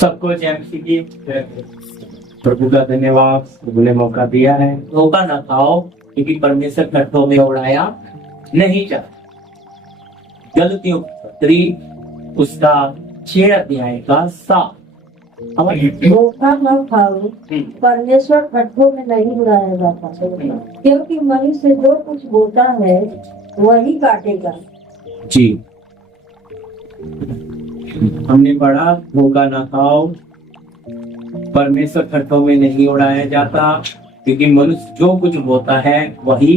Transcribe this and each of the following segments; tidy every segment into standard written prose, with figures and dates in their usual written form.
सबको जय मसीह की। प्रभु का धन्यवाद, प्रभु ने मौका दिया है। मौका ना खाओ क्योंकि परमेश्वर कट्टों में उड़ाया नहीं जाता। गलतियों की पत्री उसका 6 अध्याय का 7। धोखा न खाओ, परमेश्वर खड्डों में नहीं उड़ाया जाता, क्योंकि मनुष्य जो कुछ बोता है वही काटेगा। जी, हमने पढ़ा धोखा ना खाओ, परमेश्वर खड्डों में नहीं उड़ाया जाता, क्योंकि मनुष्य जो कुछ बोता है वही।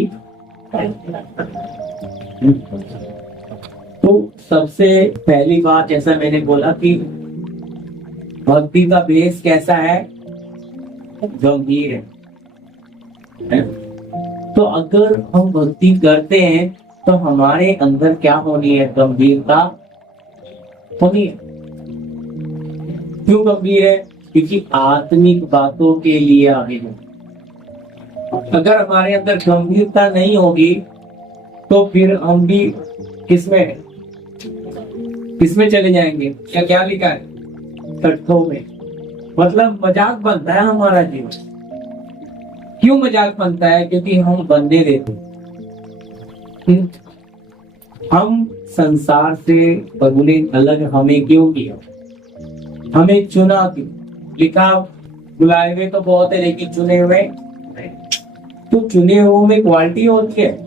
तो सबसे पहली बात, जैसा मैंने बोला कि भक्ति का बेस कैसा है, गंभीर है। तो अगर हम भक्ति करते हैं तो हमारे अंदर क्या होनी है, गंभीरता होनी है। क्यों गंभीर है? क्योंकि आत्मिक बातों के लिए आगे हैं। अगर हमारे अंदर गंभीरता नहीं होगी तो फिर हम भी किसमें चले जाएंगे? क्या लिखा है? कट्ठों में। मतलब मजाक बनता है हमारा जीवन। क्यों मजाक बनता है? क्योंकि हम बनने देते। हम संसार से प्रभु ने अलग हमें क्यों किया? हमें चुना क्यों? लिखा बुलाए हुए तो बहुत है, लेकिन चुने हुए। तो चुने हुए में क्वालिटी होती है।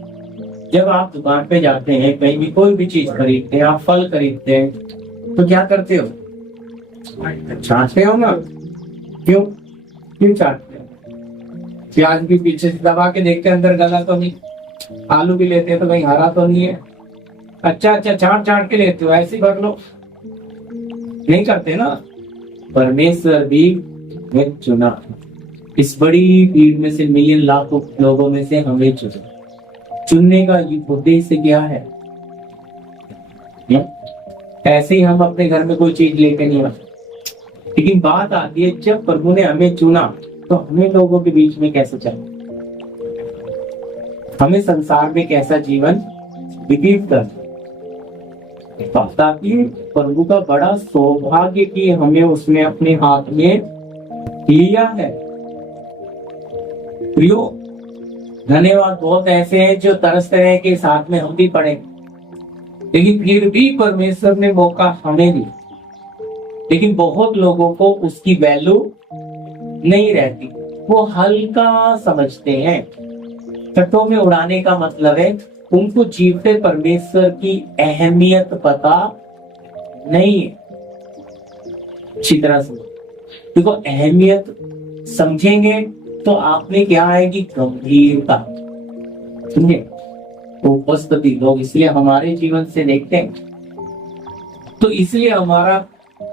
जब आप दुकान पे जाते हैं, कहीं भी कोई भी चीज खरीदते हैं, आप फल खरीदते हैं, तो क्या करते हो? चाटते हो ना? क्यों चाटते हो? प्याज भी पीछे से दबा के देखते हैं अंदर गला तो नहीं। आलू भी लेते हैं तो कहीं हरा तो नहीं है। अच्छा चाट के लेते हो, ऐसे भर लो। नहीं करते ना। परमेश्वर भी चुना, इस बड़ी भीड़ में से, मिलियन लाखों लोगों में से हमें चुना। चुनने का उद्देश्य क्या है? ऐसे ही हम अपने घर में कोई चीज लेके नहीं आते, लेकिन बात आती है जब प्रभु ने हमें चुना तो हमें लोगों के बीच में कैसे चलना, हमें संसार में कैसा जीवन व्यतीत करना। ताकि प्रभु का बड़ा सौभाग्य कि हमें उसने अपने हाथ में लिया है। प्रियो, धन्यवाद। बहुत ऐसे हैं जो तरसते रहे कि साथ में हम भी पढ़े, लेकिन फिर भी परमेश्वर ने मौका हमें दिया। लेकिन बहुत लोगों को उसकी वैल्यू नहीं रहती, वो हल्का समझते हैं। कट्टों में उड़ाने का मतलब है उनको जीवते परमेश्वर की अहमियत पता नहीं है। अच्छी तरह से देखो, अहमियत समझेंगे तो आप में क्या आएगी? गंभीरता। समझे? उपस्थिति लोग इसलिए हमारे जीवन से देखते हैं। तो इसलिए हमारा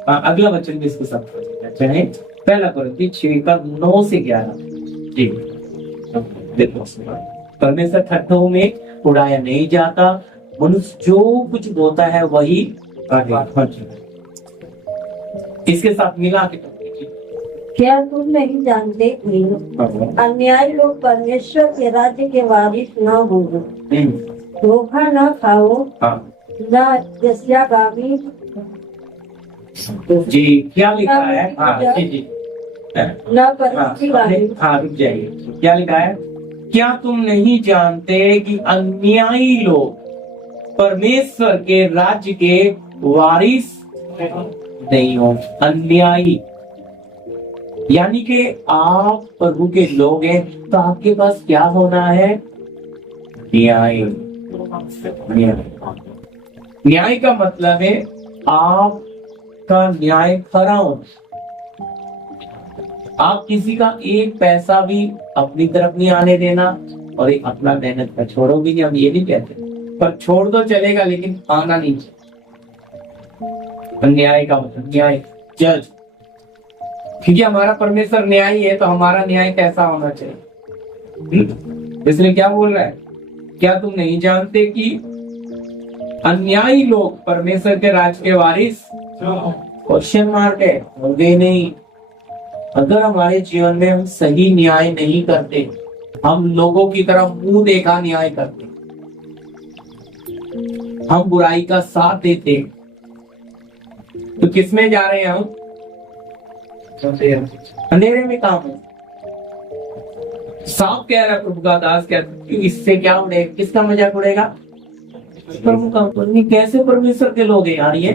अगला वचन भी इसके साथ चाहे पहला कोरिन्थी 6:9 से 11। जी देखो, परमेश्वर खड्डों में उड़ाया नहीं जाता, मनुष्य जो कुछ बोता है वही आगे। इसके साथ मिला के क्या तुम नहीं जानते कि अन्यायी लोग परमेश्वर के राज्य के वारिस न होंगे? धोखा न खाओ, न वेश्यागामी। जी, क्या लिखा है? जी न परस्त्रीगामी। रुक जाइए, क्या लिखा है? क्या तुम नहीं जानते कि अन्यायी लोग परमेश्वर के राज्य के वारिस नहीं हो? अन्यायी यानी कि आप प्रभु के लोग हैं, तो आपके पास क्या होना है? न्याय। न्याय का मतलब है आपका न्याय खरा होना। आप किसी का एक पैसा भी अपनी तरफ नहीं आने देना, और एक अपना मेहनत का छोड़ो भी नहीं। हम ये नहीं कहते, पर छोड़ दो चलेगा, लेकिन आना नहीं चाहिए। न्याय का मतलब न्याय, जज। क्योंकि हमारा परमेश्वर न्यायी है, तो हमारा न्याय कैसा होना चाहिए? इसलिए क्या बोल रहा है? क्या तुम नहीं जानते कि अन्यायी लोग परमेश्वर के राज के वारिस? क्वेश्चन मार्क है, होंगे नहीं। अगर हमारे जीवन में हम सही न्याय नहीं करते, हम लोगों की तरफ मुंह देखा न्याय करते, हम बुराई का साथ देते, तो किसमें जा रहे हैं हम? अंधेरे में काम है। सांप कह रहा है, प्रभु का दास कह रहा है, इससे क्या उड़ेगा, किसका मजाक उड़ेगा? प्रभु का। कैसे परमेश्वर के लोग हैं यार ये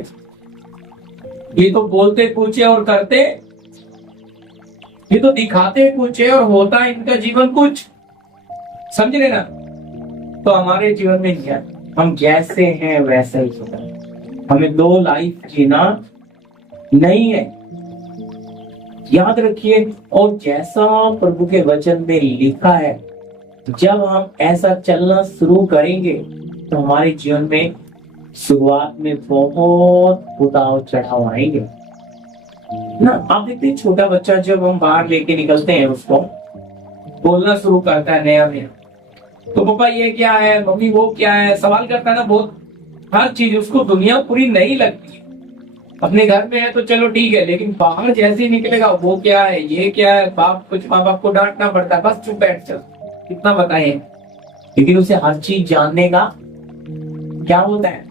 तो बोलते कुछ है और करते, ये तो दिखाते कुछ है और होता है इनका जीवन कुछ। समझ रहे ना? तो हमारे जीवन में क्या, हम जैसे हैं वैसे ही होता है। हमें दो लाइफ जीना नहीं है, याद रखिए। और जैसा प्रभु के वचन में लिखा है, जब हम ऐसा चलना शुरू करेंगे तो हमारे जीवन में शुरुआत में बहुत उतार चढ़ाव आएंगे ना। आप देखते हैं छोटा बच्चा जब हम बाहर लेके निकलते हैं, उसको बोलना शुरू करता है नया नया, तो पापा ये क्या है, मम्मी वो क्या है, सवाल करता है ना बहुत। हर चीज उसको दुनिया पूरी नहीं लगती है। अपने घर में है तो चलो ठीक है, लेकिन बाहर जैसे ही निकलेगा वो क्या है, ये क्या है, कुछ माँ बाप को डांटना पड़ता है, बस चुप बैठ चल, कितना बताए। लेकिन उसे हर चीज जानने का क्या होता है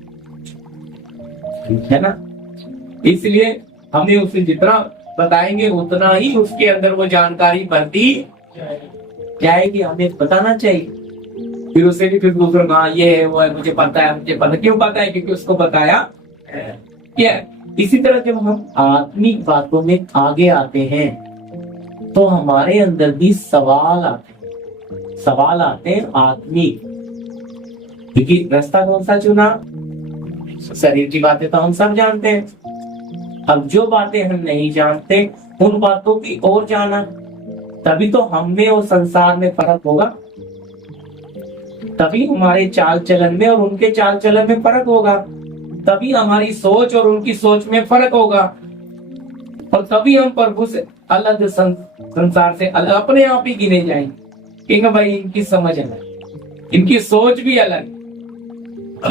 ना? इसलिए हमें उसे जितना बताएंगे उतना ही उसके अंदर वो जानकारी बढ़ती जाएगी। हमें बताना चाहिए, फिर उसे भी फिर दूसरों का ये है वो है, मुझे पता है, मुझे पता। क्यों पता है? क्योंकि उसको बताया क्या। इसी तरह जब हम आत्मिक बातों में आगे आते हैं तो हमारे अंदर भी सवाल आते हैं आत्मिक। क्योंकि रास्ता कौन सा चुना? शरीर की बातें तो हम सब जानते हैं। अब जो बातें हम नहीं जानते उन बातों की ओर जाना, तभी तो हम में और संसार में फर्क होगा। तभी हमारे चाल चलन में और उनके चाल चलन में फर्क होगा। तभी हमारी सोच और उनकी सोच में फर्क होगा। और तभी हम प्रभु से अलग, संसार से अलग अपने आप ही गिने जाएंगे। क्योंकि भाई इनकी समझ अलग, इनकी सोच भी अलग,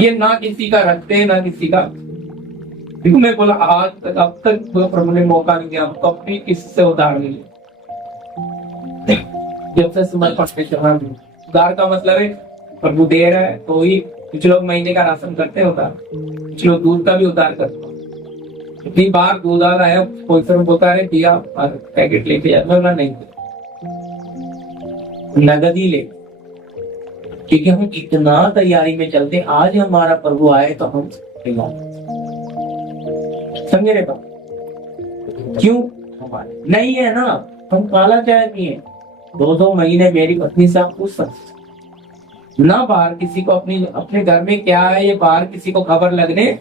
ये ना किसी का रखते हैं ना किसी का। क्योंकि मैं बोला आज तक अब तक प्रभु ने मौका नहीं दिया, कभी किससे उधार नहीं लिया। जब से समर्पण उधार का मतलब है प्रभु दे रहा है तो ही। कुछ लोग महीने का राशन करते हैं उधार, कुछ लोग दूध का भी उधार करते हैं। इतनी बार दूध आ रहा है, कोई सब बोलता है दिया पैकेट लेके जाना, नहीं नगद ही ले। क्योंकि हम इतना तैयारी में चलते, आज हमारा प्रभु आए तो हम समझे रे बात। क्यों हमारे नहीं है ना, हम काला चाय पिए 2-2 महीने। मेरी पत्नी से आप पूछ सकते ना, बाहर किसी को अपने घर में क्या है ये बाहर किसी को खबर लगने,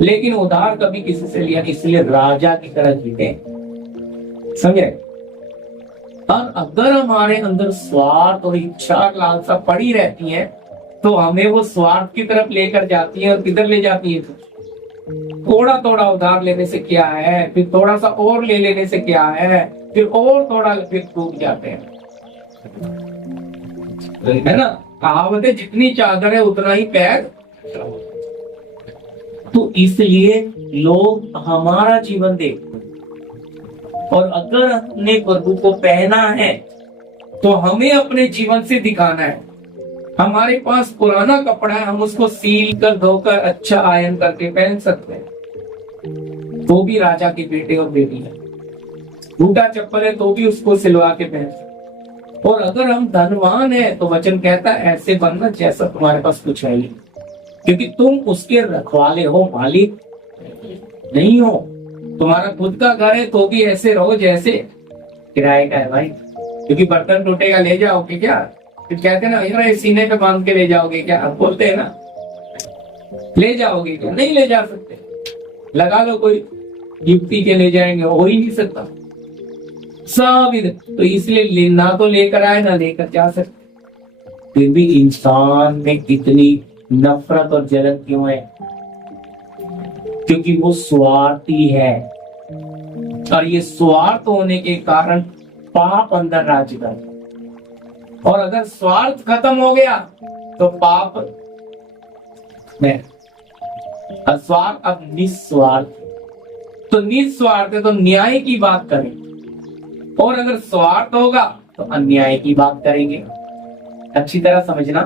लेकिन उधार कभी किसी से लिया, इसलिए राजा की तरह जीते। समझे? और अगर हमारे अंदर स्वार्थ और इच्छा लालसा पड़ी रहती है तो हमें वो स्वार्थ की तरफ लेकर जाती है। और किधर ले जाती है? थोड़ा थोड़ा उधार लेने से क्या है, फिर थोड़ा सा और ले लेने से क्या है, फिर और थोड़ा, फिर टूट जाते हैं। है ना? कहावत है जितनी चादर है उतना ही पैर। तो इसलिए लोग हमारा जीवन देखते, और अगर हमने प्रभु को पहना है तो हमें अपने जीवन से दिखाना है। हमारे पास पुराना कपड़ा है, हम उसको सील कर धोकर अच्छा आयन करके पहन सकते हैं, तो भी राजा के बेटे और बेटी है। टूटा चप्पल है तो भी उसको सिलवा के पहन सकते। और अगर हम धनवान है तो वचन कहता है ऐसे बनना जैसा तुम्हारे पास कुछ है नहीं, क्योंकि तुम उसके रखवाले हो, मालिक नहीं हो। तुम्हारा खुद का घर है तो भी ऐसे रहो जैसे किराए का है भाई। क्योंकि बर्तन टूटेगा ले जाओगे क्या? फिर कहते हैं ना यार सीने पे बांध के ले जाओगे क्या? आप बोलते हैं ना, ले जाओगे क्या? नहीं ले जा सकते। लगा लो कोई युक्ति के ले जाएंगे, हो ही नहीं सकता सब इधर। तो इसलिए ना तो लेकर आए ना लेकर जा सकते। फिर भी इंसान में कितनी नफरत और जलन क्यों है? क्योंकि वो स्वार्थी है, और ये स्वार्थ होने के कारण पाप अंदर राज्य करता है। और अगर स्वार्थ खत्म हो गया तो पाप में, स्वार्थ अब निस्वार्थ। तो निस्वार्थ है तो न्याय की बात करें, और अगर स्वार्थ होगा तो अन्याय की बात करेंगे। अच्छी तरह समझना।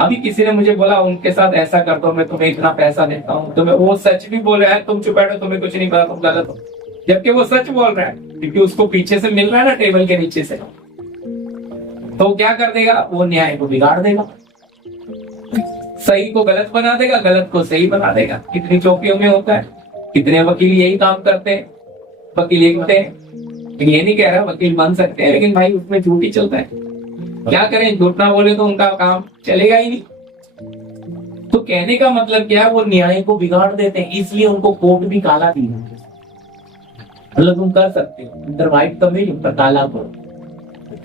अभी किसी ने मुझे बोला उनके साथ ऐसा कर दो, मैं तुम्हें इतना पैसा देता हूँ, तो मैं वो सच भी बोल रहा है, तुम चुप बैठो, तुम्हें कुछ नहीं पता, तुम गलत हो। जबकि वो सच बोल रहा है, क्योंकि उसको पीछे से मिल रहा है ना, टेबल के नीचे से। तो क्या कर देगा, वो न्याय को बिगाड़ देगा, सही को गलत बना देगा, गलत को सही बना देगा। कितनी चौकियों में होता है, कितने वकील यही काम करते हैं। वकील ये कहते हैं, ये नहीं कह रहा वकील बन सकते हैं, लेकिन भाई उसमें झूठ ही चलता है। क्या करें, झूठ ना बोले तो उनका काम चलेगा ही नहीं। तो कहने का मतलब क्या है, वो न्याय को बिगाड़ देते हैं, इसलिए उनको कोर्ट भी काला दिया। मतलब तुम कर सकते हो, अंदर व्हाइट कभी ऊपर काला करो,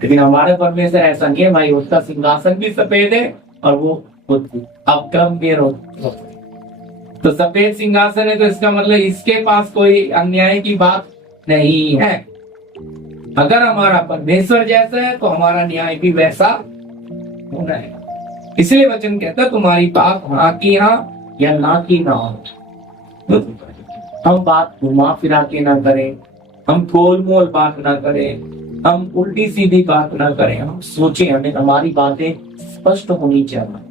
लेकिन हमारे परमेश्वर ऐसा नहीं है भाई, उसका सिंहासन भी सफेद है और वो अब कम बेर हो। तो सफेद सिंहासन है, तो इसका मतलब इसके पास कोई अन्याय की बात नहीं है। अगर हमारा परमेश्वर जैसा है तो हमारा न्याय भी वैसा होना है। इसलिए वचन कहता है तुम्हारी बात हाँ की हाँ या ना की ना हो। हम बात घुमा फिरा के ना करें, हम गोल मोल बात ना करें, हम उल्टी सीधी बात ना करें, हम सोचें, हमें हमारी बातें स्पष्ट होनी चाहिए।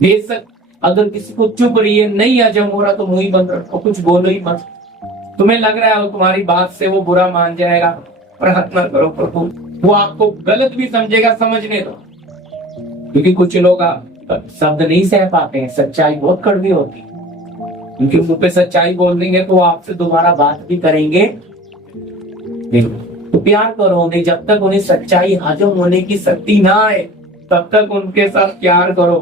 बेशक अगर किसी को चुप रही है, नहीं हजम हो रहा, तो मुंह ही बंद रखो, कुछ बोलो ही मत। तुम्हें लग रहा है तुम्हारी बात से वो बुरा मान जाएगा, पर हत न करो प्रभु, वो आपको गलत भी समझेगा, समझने दो। क्योंकि कुछ लोग शब्द नहीं सह पाते हैं, सच्चाई बहुत कड़वी होती है, उनके मुंह पे सच्चाई बोल देंगे तो आपसे दोबारा बात भी करेंगे नहीं। तो प्यार करो उन्हें, जब तक उन्हें सच्चाई हजम होने की शक्ति ना आए तब तक उनके साथ प्यार करो,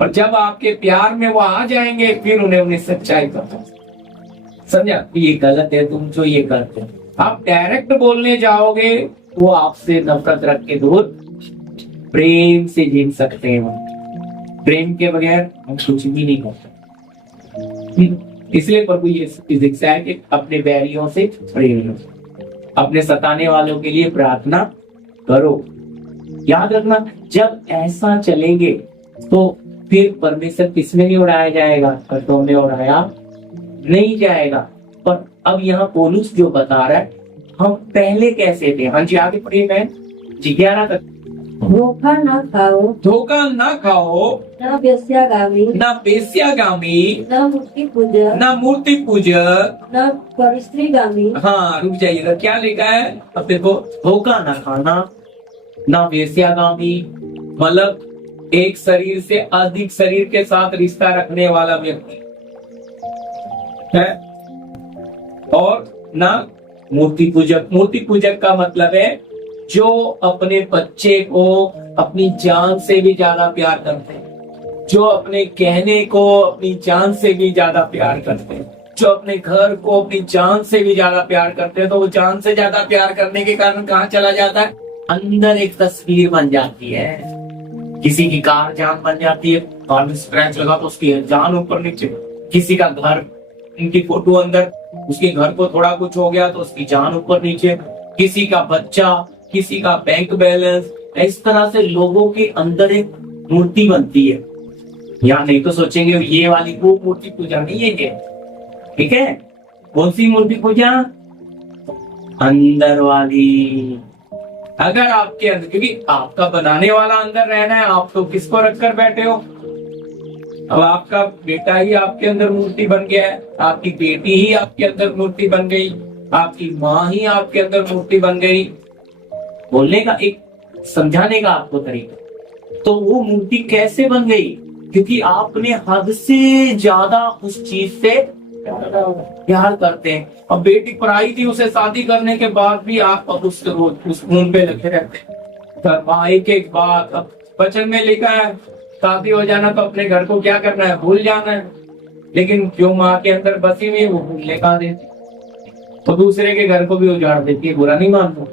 और जब आपके प्यार में वो आ जाएंगे फिर उन्हें सच्चाई बताओ। समझा, ये गलत है तुम जो ये करते हो। आप डायरेक्ट बोलने जाओगे, वो आपसे नफरत रख के दूर प्रेम से जीत सकते हैं। प्रेम के बगैर हम कुछ भी नहीं कर सकते। इसलिए प्रभु यीशु सिखाता है कि अपने बैरियों से प्रेम लो, अपने सताने वालों के लिए प्रार्थना करो। याद रखना, जब ऐसा चलेंगे तो फिर परमेश्वर किसमें नहीं उड़ाया जाएगा, कटों में उड़ाया नहीं जाएगा। पर अब यहाँ पौलुस जो बता रहा है, हम पहले कैसे थे। हाँ जी, आगे पढ़िए बहन जी। 11 तक। धोखा न खाओ, धोखा ना खाओ, न वेश्यागामी, ना बेस्यागामी, न मूर्ति पूजक, ना मूर्ति पूजक, न परस्त्रीगामी। हाँ रुक जाइएगा, क्या लिखा है अब देखो। धोखा ना खाना, ना बेस्यागामी, मतलब एक शरीर से अधिक शरीर के साथ रिश्ता रखने वाला व्यक्ति है, और ना मूर्ति पूजक। मूर्ति पूजक का मतलब है जो अपने बच्चे को अपनी जान से भी ज्यादा प्यार करते हैं, जो अपने कहने को अपनी जान से भी ज्यादा प्यार करते हैं, जो अपने घर को अपनी जान से भी ज्यादा प्यार करते हैं। तो वो जान से ज्यादा प्यार करने के कारण कहाँ चला जाता है, अंदर एक तस्वीर बन जाती है। किसी की कार जान बन जाती है, कार में स्क्रैच लगा तो उसकी जान ऊपर नीचे। किसी का घर, उनकी फोटो अंदर, उसके घर को थोड़ा कुछ हो गया तो उसकी जान ऊपर नीचे। किसी का बच्चा, किसी का बैंक बैलेंस, इस तरह से लोगों के अंदर एक मूर्ति बनती है। यहाँ नहीं तो सोचेंगे ये वाली वो मूर्ति पूजा नहीं है ये, ठीक है। कौन सी मूर्ति पूजा, अंदर वाली। अगर आपके अंदर, क्योंकि आपका बनाने वाला अंदर रहना है, आप तो किसको रखकर बैठे हो। अब आपका बेटा ही आपके अंदर मूर्ति बन गया है, आपकी बेटी ही आपके अंदर मूर्ति बन गई, आपकी माँ ही आपके अंदर मूर्ति बन गई। बोलने का एक, समझाने का आपको तरीका। तो वो मूर्ति कैसे बन गई, क्योंकि आपने हद से ज्यादा उस चीज से प्यार करते हैं। अब बेटी पढ़ाई थी, उसे शादी करने के बाद भी आप अब उस खून पे लगे रहते। एक बात, अब वचन में लिखा है शादी हो जाना तो अपने घर को क्या करना है, भूल जाना है। लेकिन जो माँ के अंदर बसी हुई वो भूलने का देती, तो दूसरे के घर को भी उजाड़ देती है। बुरा नहीं मानता,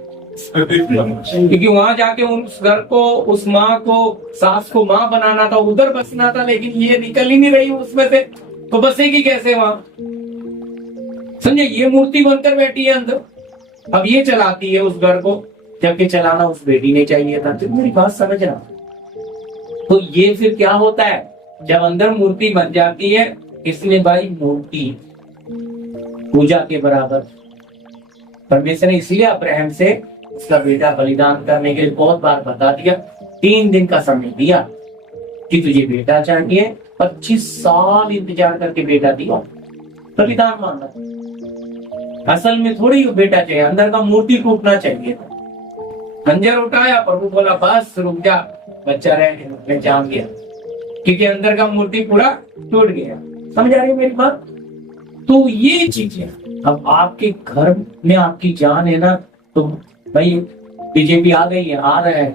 क्योंकि वहां जाके उस घर को, उस माँ को, सास को माँ बनाना था, उधर बसना था, लेकिन ये निकल ही नहीं रही उसमें से, तो बसेगी कैसे वहां। समझे, ये मूर्ति बनकर बैठी है अंदर, अब ये चलाती है उस घर को, जबकि चलाना उस बेटी ने चाहिए था। तो मेरी बात समझ रहा। तो ये फिर क्या होता है, जब अंदर मूर्ति बन जाती है, इसलिए भाई मूर्ति पूजा के बराबर। परमेश्वर ने इसलिए अब्राहम से उसका बेटा बलिदान करने के लिए बहुत बार बता दिया, 3 दिन का समय दिया कि तुझे बेटा चाहिए। 25 साल इंतजार करके बेटा दिया, बलिदान मांगा। असल में थोड़ी बेटा चाहिए, अंदर का मूर्ति टूटना चाहिए। खंजर उठाया, प्रभु बोला बस रुक जा बच्चा, रहे मैं जान गया, क्योंकि अंदर का मूर्ति पूरा टूट गया। समझ आ रही है मेरी बात? तो ये चीजें, अब आपके घर में आपकी जान है ना, तो भाई बीजेपी आ गई है, आ रहा है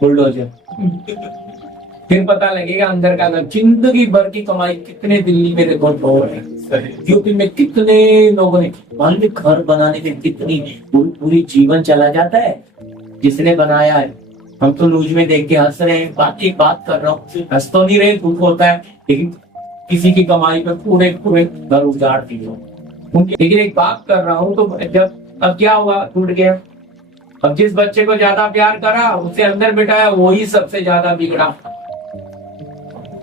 बुलडोजर, फिर पता लगेगा अंदर का घर। जिंदगी भर की कमाई कितने दिल्ली में रिकॉर्ड हो रहे हैं, यूपी में कितने लोगों ने, मान ली घर बनाने में कितनी पूरी जीवन चला जाता है जिसने बनाया है। हम तो न्यूज में देख के हंस रहे हैं, बात कर रहा हूँ, हंस तो नहीं रहे, दुख होता है, लेकिन किसी की कमाई पे पूरे घर उजाड़ दिए उनके। लेकिन एक बात कर रहा हूँ, तो जब अब क्या हुआ, टूट गया। अब जिस बच्चे को ज्यादा प्यार करा, उसे अंदर बिठाया, वही सबसे ज्यादा बिगड़ा।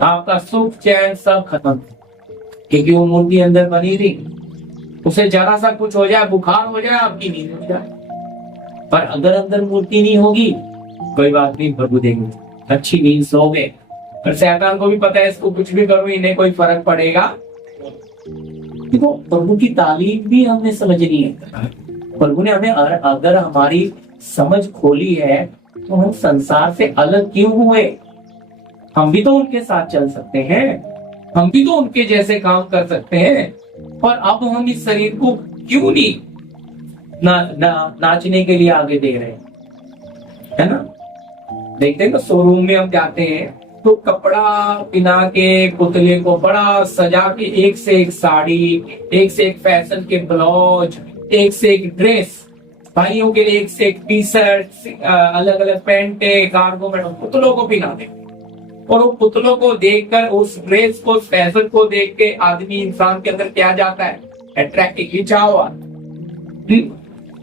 आपका सुख चैन सब खत्म, क्योंकि वो मूर्ति अंदर बनी थी। उसे जरा सा कुछ हो जाए, बुखार हो जाए, आपकी नींद हो जाए। पर अगर अंदर मूर्ति नहीं होगी, कोई बात नहीं, प्रभु देंगे, अच्छी नींद सो गए। पर शैतान को भी पता है इसको कुछ भी करूं इन्हें कोई फर्क पड़ेगा। देखो प्रभु की तालीम भी हमने समझनी है। प्रभु ने हमें, अगर हमारी समझ खोली है, तो हम संसार से अलग क्यों हुए? हम भी तो उनके साथ चल सकते हैं, हम भी तो उनके जैसे काम कर सकते हैं। और अब हम इस शरीर को क्यों नहीं नाचने के लिए आगे दे रहे हैं, है ना? देखते हैं ना, शोरूम में हम जाते हैं तो कपड़ा पिना के पुतले को बड़ा सजा के, एक से एक साड़ी, एक से एक फैशन के ब्लाउज, एक से एक ड्रेस, भाइयों के लिए एक से एक टी शर्ट, अलग अलग पैंटे, कार्गो में पुतलों को पिना दे। और वो पुतलों को देखकर, उस ड्रेस को, फैशन को देख के आदमी, इंसान के अंदर क्या जाता है, अट्रैक्ट, खिंचा हुआ।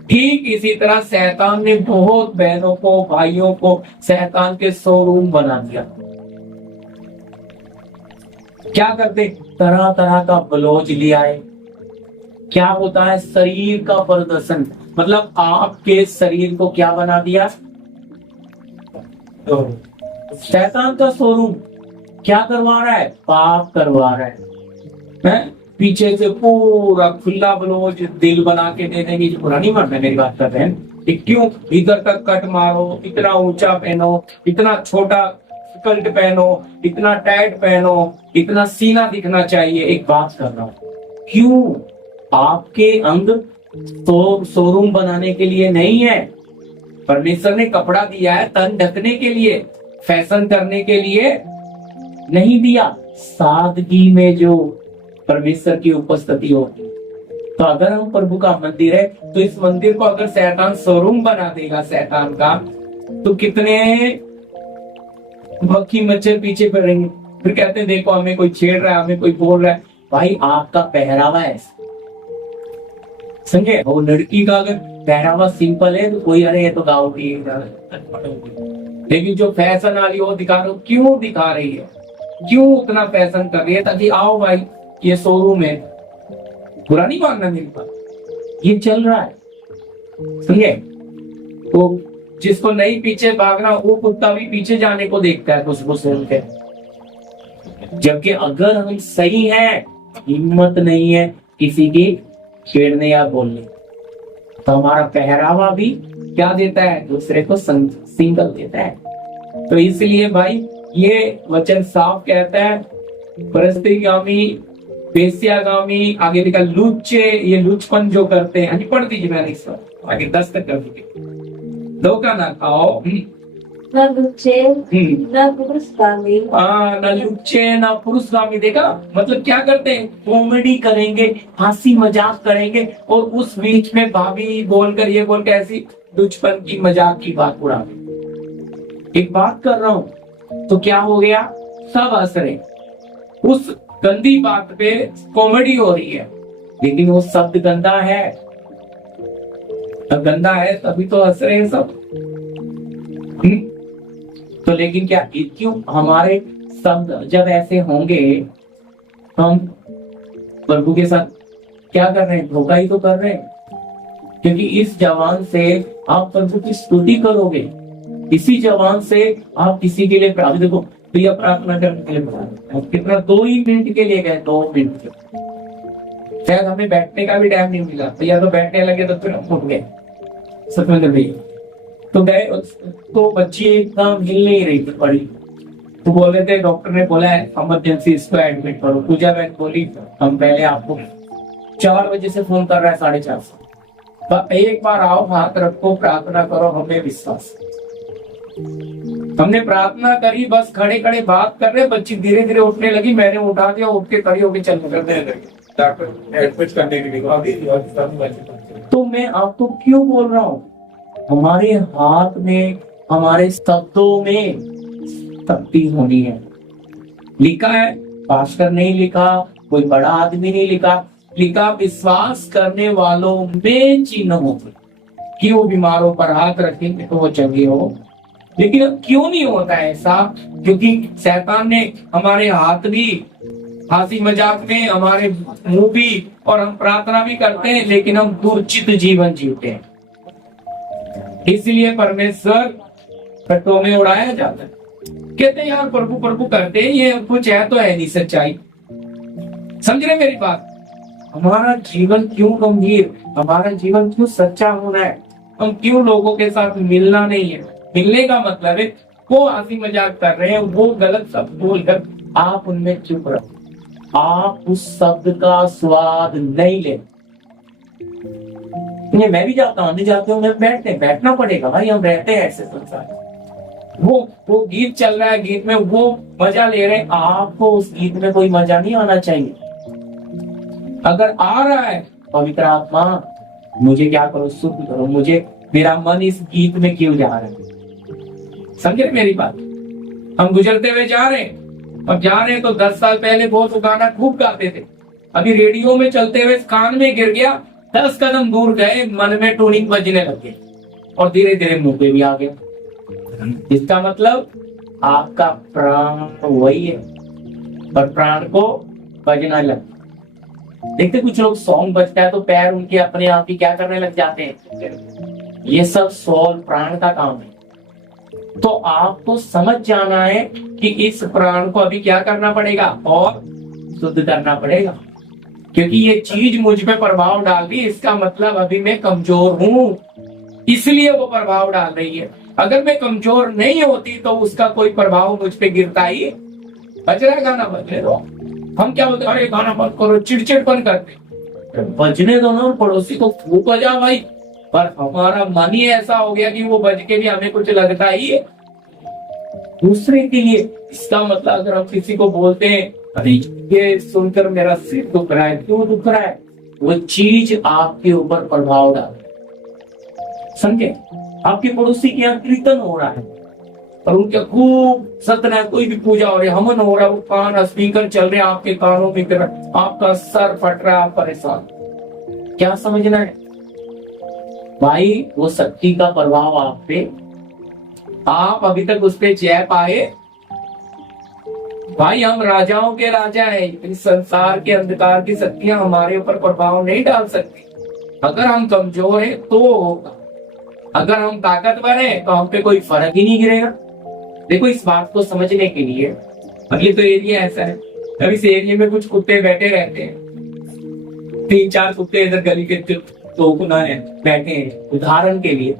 ठीक इसी तरह शैतान ने बहुत बहनों को, भाइयों को शैतान के शोरूम बना दिया। क्या करते, तरह तरह का ब्लाउज लिया है। क्या होता है, शरीर का प्रदर्शन, मतलब आपके शरीर को क्या बना दिया, तो शैतान का शोरूम। क्या करवा रहा है, पाप करवा रहा है? पीछे से पूरा खुला ब्लाउज दिल बना के दे देंगे। पूरा नहीं मारना, मेरी बात कर रहे हैं, क्यों इधर तक कट मारो, इतना ऊंचा पहनो, इतना छोटा स्कर्ट पहनो, इतना टाइट पहनो, इतना सीना दिखना चाहिए। एक बात कर रहा हूं, क्यों? आपके अंग तो शोरूम बनाने के लिए नहीं है। परमेश्वर ने कपड़ा दिया है तन ढकने के लिए, फैशन करने के लिए नहीं दिया। सादगी में जो परमेश्वर की उपस्थिति होती। तो अगर हम प्रभु का मंदिर है, तो इस मंदिर को अगर शैतान शोरूम बना देगा शैतान का, तो कितने मक्खी मच्छर पीछे पड़ेंगे। फिर कहते हैं देखो हमें कोई छेड़ रहा है, हमें कोई बोल रहा है। भाई आपका पहरावा है, समझे? वो लड़की का अगर पहरावा सिंपल है तो कोई, अरे ये तो गाँव की, लेकिन जो फैशन वाली वो दिखा रहे हो, क्यों दिखा रही है, क्यों उतना फैशन कर रही है? ताकि आओ भाई ये शोरूम है। बुरा नहीं मानना मेरी बात, ये चल रहा है, समझे? तो जिसको नहीं पीछे भागना, वो कुत्ता भी पीछे जाने को देखता है खुशबू सुन के। जबकि अगर हम सही हैं, हिम्मत नहीं है किसी की छेड़ने या बोलने, तो हमारा पहरावा भी क्या देता है, दूसरे को सिंगल देता है। तो इसलिए भाई ये वचन साफ कहता है, परस्त्रीगामी, वेश्यागामी, आगे लिखा लुच्चे, ये लुचपन जो करते हैं। हाँ पढ़ दीजिए, मैंने इस पर आगे 10 तक कर दीजिए। धोखा ना खाओ, न लुच्चे न पुरुषगामी, न लुच्चे न पुरुषगामी। देखा मतलब क्या करते हैं, कॉमेडी करेंगे, हंसी मजाक करेंगे, और उस बीच में भाभी बोलकर, ये बोलकर ऐसी लुचपन की मजाक की बात उड़ा। एक बात कर रहा हूं तो क्या हो गया, सब हंस रहे, उस गंदी बात पे कॉमेडी हो रही है, लेकिन वो शब्द गंदा है। गंदा है तभी तो हंस रहे हैं सब। तो लेकिन क्या, क्यों हमारे शब्द जब ऐसे होंगे, हम प्रभु के साथ क्या कर रहे हैं, धोखा ही तो कर रहे हैं। क्योंकि इस जवान से आप प्रभु की स्तुति करोगे, इसी जवान से आप किसी के लिए प्रार्थना, देखो प्रिय प्रार्थना करने के लिए कितना 2 ही मिनट के लिए गए, 2 मिनट शायद हमें बैठने का भी टाइम नहीं मिला, तो या तो बैठने लगे तो फिर हम उठ गए। सतविंदर भैया तो गए, तो बच्ची एकदम हिल नहीं रही थी, पड़ी। तो बोल रहे थे, डॉक्टर ने बोला है इमरजेंसी इसको एडमिट करो। पूजा बहन बोली हम पहले आपको 4 बजे से फोन कर रहा है, 4:30 से, तो एक बार आओ, हाथ रखो, प्रार्थना करो, हमें विश्वास। हमने प्रार्थना करी, बस खड़े खड़े बात कर रहे, बच्ची धीरे धीरे उठने लगी, मैंने उठा दिया, उठ के खड़ी होकर चल डॉक्टर एडमिट करने के लिए। तो मैं आपको क्यों बोल रहा हूँ, हमारे हाथ में, हमारे शब्दों में शक्ति होनी है। लिखा है, पास्टर नहीं लिखा, कोई बड़ा आदमी नहीं लिखा, लिखा विश्वास करने वालों में चिन्ह हो कि वो बीमारों पर हाथ रखेंगे तो वो चंगे हो। लेकिन क्यों नहीं होता है ऐसा? क्योंकि शैतान ने हमारे हाथ भी, हंसी मजाक में हमारे मुंह भी, और हम प्रार्थना भी करते हैं, लेकिन हम दुर्चित जीवन जीते हैं। इसलिए परमेश्वर कटो में उड़ाया जाता है। कहते हैं यार प्रभु प्रभु करते हैं, ये कुछ है तो है नहीं सच्चाई। समझ रहे मेरी बात? हमारा जीवन क्यों गंभीर, हमारा जीवन क्यों सच्चा होना है? हम क्यों लोगों के साथ मिलना नहीं है? मिलने का मतलब है वो हंसी मजाक कर रहे हैं, वो गलत शब्द बोलकर आप उनमें चुप रहो, आप उस शब्द का स्वाद नहीं ले। मैं भी जाता हूँ, नहीं जाते हूँ, बैठना पड़ेगा भाई, हम रहते हैं ऐसे संसार। वो गीत चल रहा है, गीत में वो मजा ले रहे हैं, आपको उस गीत में कोई मजा नहीं आना चाहिए। अगर आ रहा है, पवित्र आत्मा मुझे क्या करो, शुद्ध करो मुझे, मेरा मन इस गीत में क्यों जा रहा है? समझे मेरी बात? हम गुजरते हुए जा रहे हैं, अब जा रहे हैं तो 10 साल पहले बहुत गाना खूब गाते थे, अभी रेडियो में चलते हुए कान में गिर गया, 10 कदम दूर गए, मन में टूनिंग बजने लगे और धीरे धीरे मुंह पे भी आ गया। इसका मतलब आपका प्राण वही है, पर प्राण को बजना लग। देखते कुछ लोग सॉन्ग बजता है तो पैर उनके अपने आप ही क्या करने लग जाते हैं। ये सब सोल प्राण का काम है। तो आपको समझ जाना है कि इस प्राण को अभी क्या करना पड़ेगा और शुद्ध करना पड़ेगा, क्योंकि ये चीज मुझ पे प्रभाव डाल रही है। इसका मतलब अभी मैं कमजोर हूँ, इसलिए वो प्रभाव डाल रही है। अगर मैं कमजोर नहीं होती तो उसका कोई प्रभाव मुझ पे गिरता ही। बज रहा है गाना, बजने दो। हम क्या बोलते, अरे गाना बंद करो, चिड़चिड़पन करते, बजने दो ना, पड़ोसी को खूब बजा भाई। पर हमारा मन ही ऐसा हो गया कि वो बज के भी हमें कुछ लगता ही है दूसरे के लिए। इसका मतलब अगर हम किसी को बोलते हैं, अरे ये सुनकर मेरा सिर दुख रहा है, क्यों दुख रहा है? वो चीज आपके ऊपर प्रभाव डाल, समझे? आपके पड़ोसी के यहाँ कीर्तन हो रहा है और उनके खूब सतना, कोई भी पूजा हो रही है, हवन हो रहा है, वो कान स्पीकर चल रहे हैं, आपके कानों में आपका सर फट रहा है, आप परेशान। क्या समझना है भाई? वो शक्ति का प्रभाव आप पे, आप अभी तक उस पे जय पाए भाई? हम राजाओं के राजा हैं, इस संसार के अंधकार की शक्तियां हमारे ऊपर प्रभाव नहीं डाल सकती। अगर हम कमजोर हैं तो होगा, अगर हम ताकतवर हैं तो हम पे कोई फर्क ही नहीं गिरेगा। देखो, इस बात को समझने के लिए, अब ये तो एरिया ऐसा है, अब इस एरिया में कुछ कुत्ते बैठे रहते हैं, 3-4 कुत्ते इधर गली के तो बैठे हैं उदाहरण के लिए।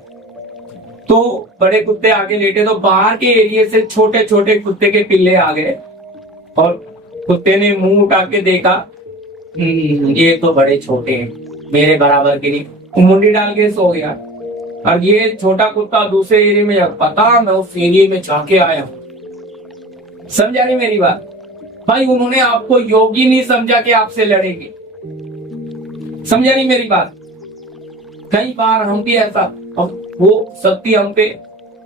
तो बड़े कुत्ते आगे लेटे, तो बाहर के एरिया से छोटे छोटे कुत्ते के पिल्ले आ गए और कुत्ते ने मुंह उठा के देखा, ये तो बड़े छोटे हैं, मेरे बराबर के नहीं, मुंडी डाल के सो गया। और ये छोटा कुत्ता दूसरे एरिया में, पता मैं उस एरिया में जाके आया हूं। समझा नहीं मेरी बात भाई? उन्होंने आपको योगी नहीं समझा कि आपसे लड़ेंगे। समझा नहीं मेरी बात? कई बार हम भी ऐसा, वो शक्ति हम पे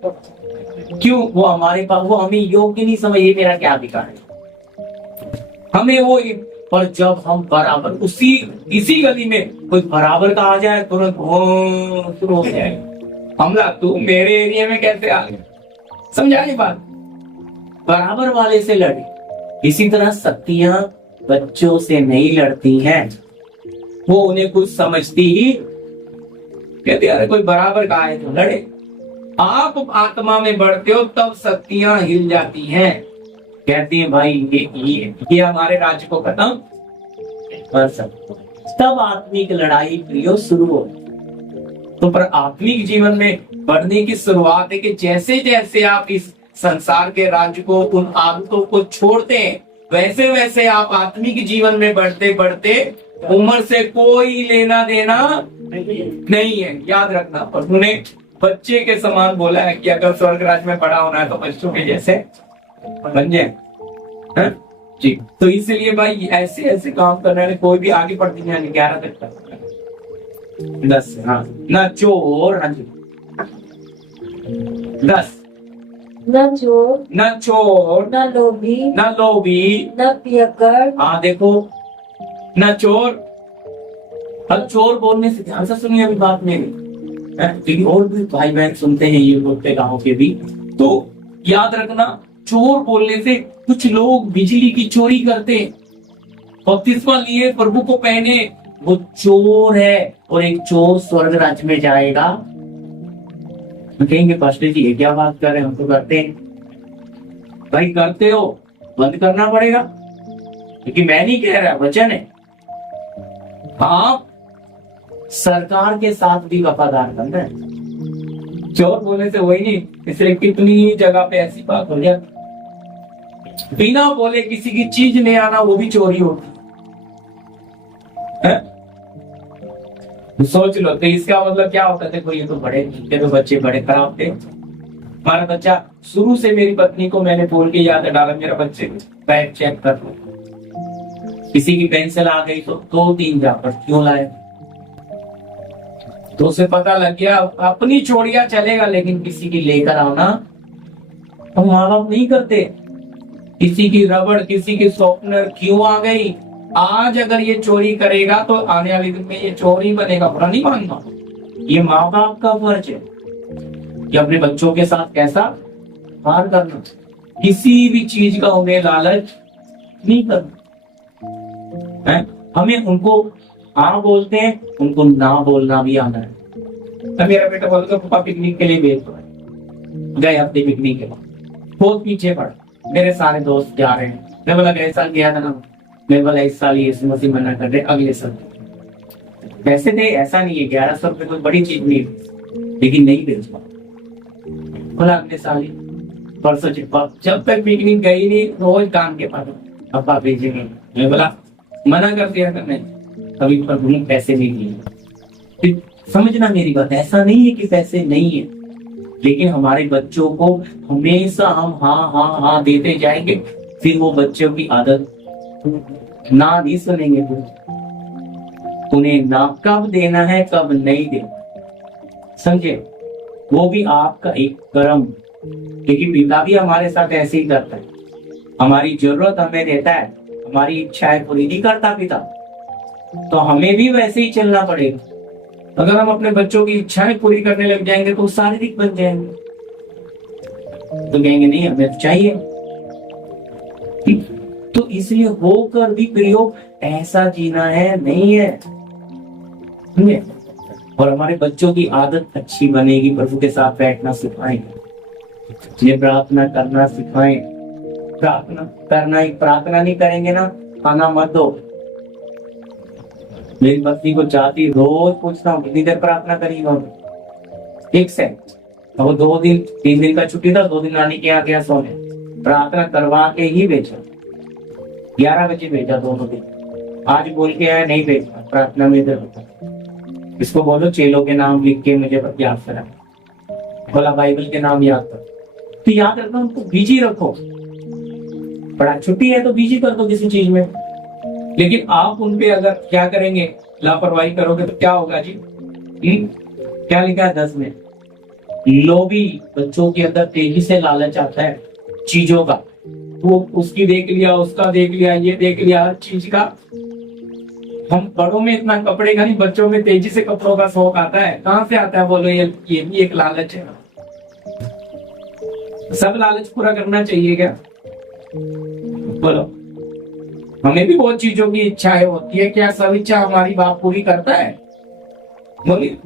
क्यों, वो हमारे पास, वो हमें योग्य नहीं समझ, ये मेरा क्या अधिकार है हमें वो। पर जब हम बराबर इसी गली में कोई बराबर का आ जाए, तुरंत शुरू हो जाए हमला, तू मेरे एरिया में कैसे आ गया? समझा नहीं बात? बराबर वाले से लड़े। इसी तरह शक्तियां बच्चों से नहीं लड़ती हैं, वो उन्हें कुछ समझती ही, कहते अरे कोई बराबर का है तो लड़े। आप आत्मा में बढ़ते हो तब शक्तियां हिल जाती हैं, कहती हैं भाई ये हमारे राज्य को खत्म कर सकते, तब आत्मिक लड़ाई प्रियो शुरू हो। तो पर आत्मिक जीवन में बढ़ने की शुरुआत है कि जैसे जैसे आप इस संसार के राज्य को, उन आदतों को छोड़ते हैं, वैसे वैसे आप आत्मिक जीवन में बढ़ते बढ़ते उम्र से कोई लेना देना नहीं है। याद रखना। और उन्हें बच्चे के समान बोला है कि अगर स्वर्ग राज्य में बड़ा होना है तो बच्चों के जैसे बन जाए। हाँ? जी। तो इसलिए भाई ऐसे ऐसे काम करने वाले कोई भी आगे बढ़ती नहीं। 11 तक 10। हाँ, न चोर। हाँ जी 10। न चोर, न चोर, न लोभी, न लोभी, न पियक्कड़। हाँ देखो, न चोर। अब चोर बोलने से ध्यान से सुनिए अभी बात मेरी, क्योंकि और भी भाई बहन सुनते हैं ये बोलते गाँव के भी। तो याद रखना, चोर बोलने से कुछ लोग बिजली की चोरी करते, बपतिस्मा लिए, प्रभु को पहने, वो चोर है। और एक चोर स्वर्ग राज्य में जाएगा। कहेंगे पास्टर जी ये क्या बात कर रहे हैं, हम तो करते हैं। भाई करते हो, बंद करना पड़ेगा, क्योंकि मैं नहीं कह रहा, वचन है। आप सरकार के साथ भी वफादार बनना है। चोर बोलने से वही नहीं, इसलिए कितनी जगह पे ऐसी बात हो जाती, बिना बोले किसी की चीज ले आना वो भी चोरी होती है। सोच लो, तो इसका मतलब क्या होता है? देखो ये तो बड़े थे, तो बच्चे बड़े खराब थे। हमारा बच्चा शुरू से, मेरी पत्नी को मैंने बोल के याद डाला, मेरा बच्चे बैग चेक कर लो, किसी की पेंसिल आ गई तो 2-3 जाकर क्यों लाए, तो उसे पता लग गया अपनी छोड़िया चलेगा, लेकिन किसी की लेकर आना हम माँ बाप नहीं करते। किसी की रबड़, किसी की शॉर्पनर क्यों आ गई, आज अगर ये चोरी करेगा तो आने वाले दिन में ये चोरी बनेगा, बुरा नहीं मानना। ये माँ बाप का फर्ज है कि अपने बच्चों के साथ कैसा व्यवहार करना, किसी भी चीज का उन्हें लालच नहीं करना है। हमें उनको हाँ बोलते हैं, उनको ना बोलना भी आना है। तो मेरा बेटा बोलता पापा पिकनिक के लिए भेज दो, गए हफ्ते पिकनिक के बाद, बहुत पीछे पड़ा, मेरे सारे दोस्त जा रहे हैं। मैं बोला गए साल गया था ना, मैं बोला इस साल यीशु मसीह मना कर रहे, अगले साल पैसे थे, ऐसा नहीं है 1100 रुपए कोई बड़ी चीज नहीं, लेकिन नहीं भेज पा। बोला अगले साल ही, परसों जब तक पिकनिक गई नहीं, रोज काम के पास पापा भेजेंगे। मैं बोला मना कर दिया था मैं, कभी पर पैसे नहीं दिए। समझना मेरी बात, ऐसा नहीं है कि पैसे नहीं है, लेकिन हमारे बच्चों को हमेशा हम हाँ हाँ हाँ देते जाएंगे, फिर वो बच्चों की आदत ना नहीं सुनेंगे। उन्हें ना कब देना है कब नहीं देना, समझे? वो भी आपका एक कर्म, क्योंकि पिता भी हमारे साथ ऐसे ही करता है। हमारी जरूरत हमें देता है, हमारी इच्छाएं पूरी नहीं करता पिता, तो हमें भी वैसे ही चलना पड़ेगा। अगर हम अपने बच्चों की इच्छाएं पूरी करने लग जाएंगे तो शारीरिक बन जाएंगे, तो कहेंगे नहीं हमें तो चाहिए। तो इसलिए होकर भी प्रयोग ऐसा जीना है नहीं है। और हमारे बच्चों की आदत अच्छी बनेगी, प्रभु के साथ बैठना सिखाएंगे, ये प्रार्थना करना सिखाएं। प्रार्थना करना, प्रार्थना नहीं करेंगे ना, खाना मत दो। मेरी पत्नी को चाहती, रोज पूछता हूँ कितनी देर प्रार्थना करी, 1 सेकंड। वो 2 दिन 3 दिन का छुट्टी था, 2 दिन नानी के यहाँ गया सोने, प्रार्थना करवा के ही भेजा, 11 बजे भेजा दोनों दिन। आज बोल के आया नहीं भेजना, प्रार्थना में इधर होता, इसको बोलो चेलों के नाम लिख के मुझे याद करा। बोला बाइबल के नाम याद कर, तो याद रखो, उनको बिजी रखो। बड़ा छुट्टी है तो बिजी कर दो किसी चीज में, लेकिन आप उनपे अगर क्या करेंगे, लापरवाही करोगे तो क्या होगा जी? क्या लिखा है 10 में? लोभी बच्चों के अंदर तेजी से लालच आता है चीजों का, वो उसकी देख लिया, उसका देख लिया, ये देख लिया, हर चीज का। हम बड़ों में इतना कपड़े का नहीं, बच्चों में तेजी से कपड़ों का शौक आता है। कहां से आता है बोलो? ये भी एक लालच है। सब लालच पूरा करना चाहिए क्या? बोलो, हमें भी बहुत चीजों की इच्छाएं होती है, क्या सब इच्छा हमारी बाप पूरी करता है? बोलिए।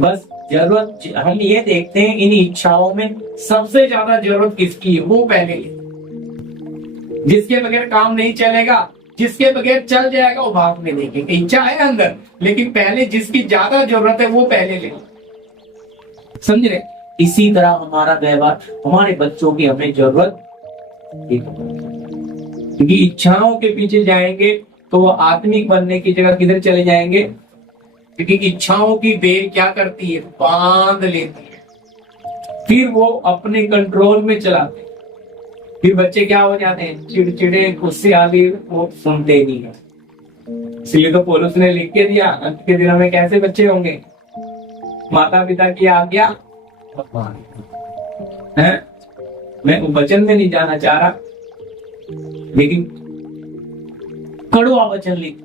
बस जरूरत हम ये देखते हैं इन इच्छाओं में सबसे ज्यादा जरूरत किसकी है, वो पहले। जिसके बगैर काम नहीं चलेगा, जिसके बगैर चल जाएगा वो बाद में लेंगे। इच्छा है अंदर, लेकिन पहले जिसकी ज्यादा जरूरत है वो पहले ले। समझ रहे? इसी तरह हमारा व्यवहार, हमारे बच्चों की हमें जरूरत, क्योंकि इच्छाओं के पीछे जाएंगे तो वो आत्मिक बनने की जगह किधर चले जाएंगे? क्योंकि इच्छाओं की बेल क्या करती है? बांध लेती है, फिर वो अपने कंट्रोल में चलाते हैं। फिर बच्चे क्या हो जाते हैं? चिड़चिड़े, गुस्से आदि, वो सुनते नहीं है। इसलिए तो पौलुस ने लिख के दिया, अंत के दिनों में कैसे बच्चे होंगे? माता पिता की आज्ञा है। मैं वचन में नहीं जाना चाह रहा, लेकिन कड़वा वचन लिख।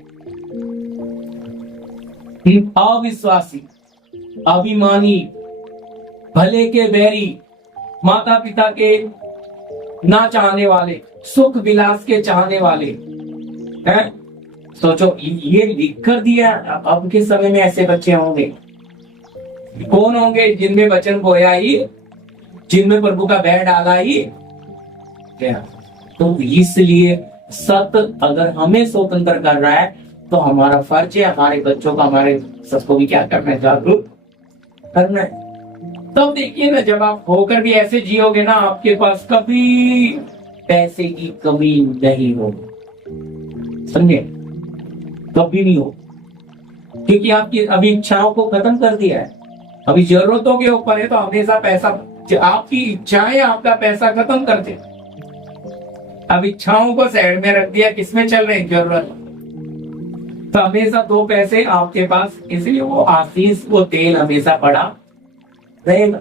अविश्वासी, अभिमानी, भले के बैरी, माता पिता के ना चाहने वाले, सुख विलास के चाहने वाले हैं। सोचो, ये लिख कर दिया। अब के समय में ऐसे बच्चे होंगे। कौन होंगे? जिनमें वचन बोया ही, जिनमें प्रभु का बैर डाला ही। तो इसलिए सत्य अगर हमें स्वतंत्र कर रहा है तो हमारा फर्ज है हमारे बच्चों का, हमारे सबको भी क्या करना है? जागरूक करना है। तब देखिए ना, जब आप होकर भी ऐसे जियोगे ना, आपके पास कभी पैसे की कमी नहीं होगी। समझे? कभी नहीं हो, क्योंकि आपकी अभी इच्छाओं को खत्म कर दिया है। अभी जरूरतों के ऊपर है तो हमेशा पैसा, आपकी इच्छाएं आपका पैसा खत्म कर दे। अब इच्छाओं को साइड में रख दिया, किसमें चल रहे? जरूरत। तो हमेशा दो पैसे आपके पास, इसलिए वो आशीष, वो तेल हमेशा पड़ा रहेगा।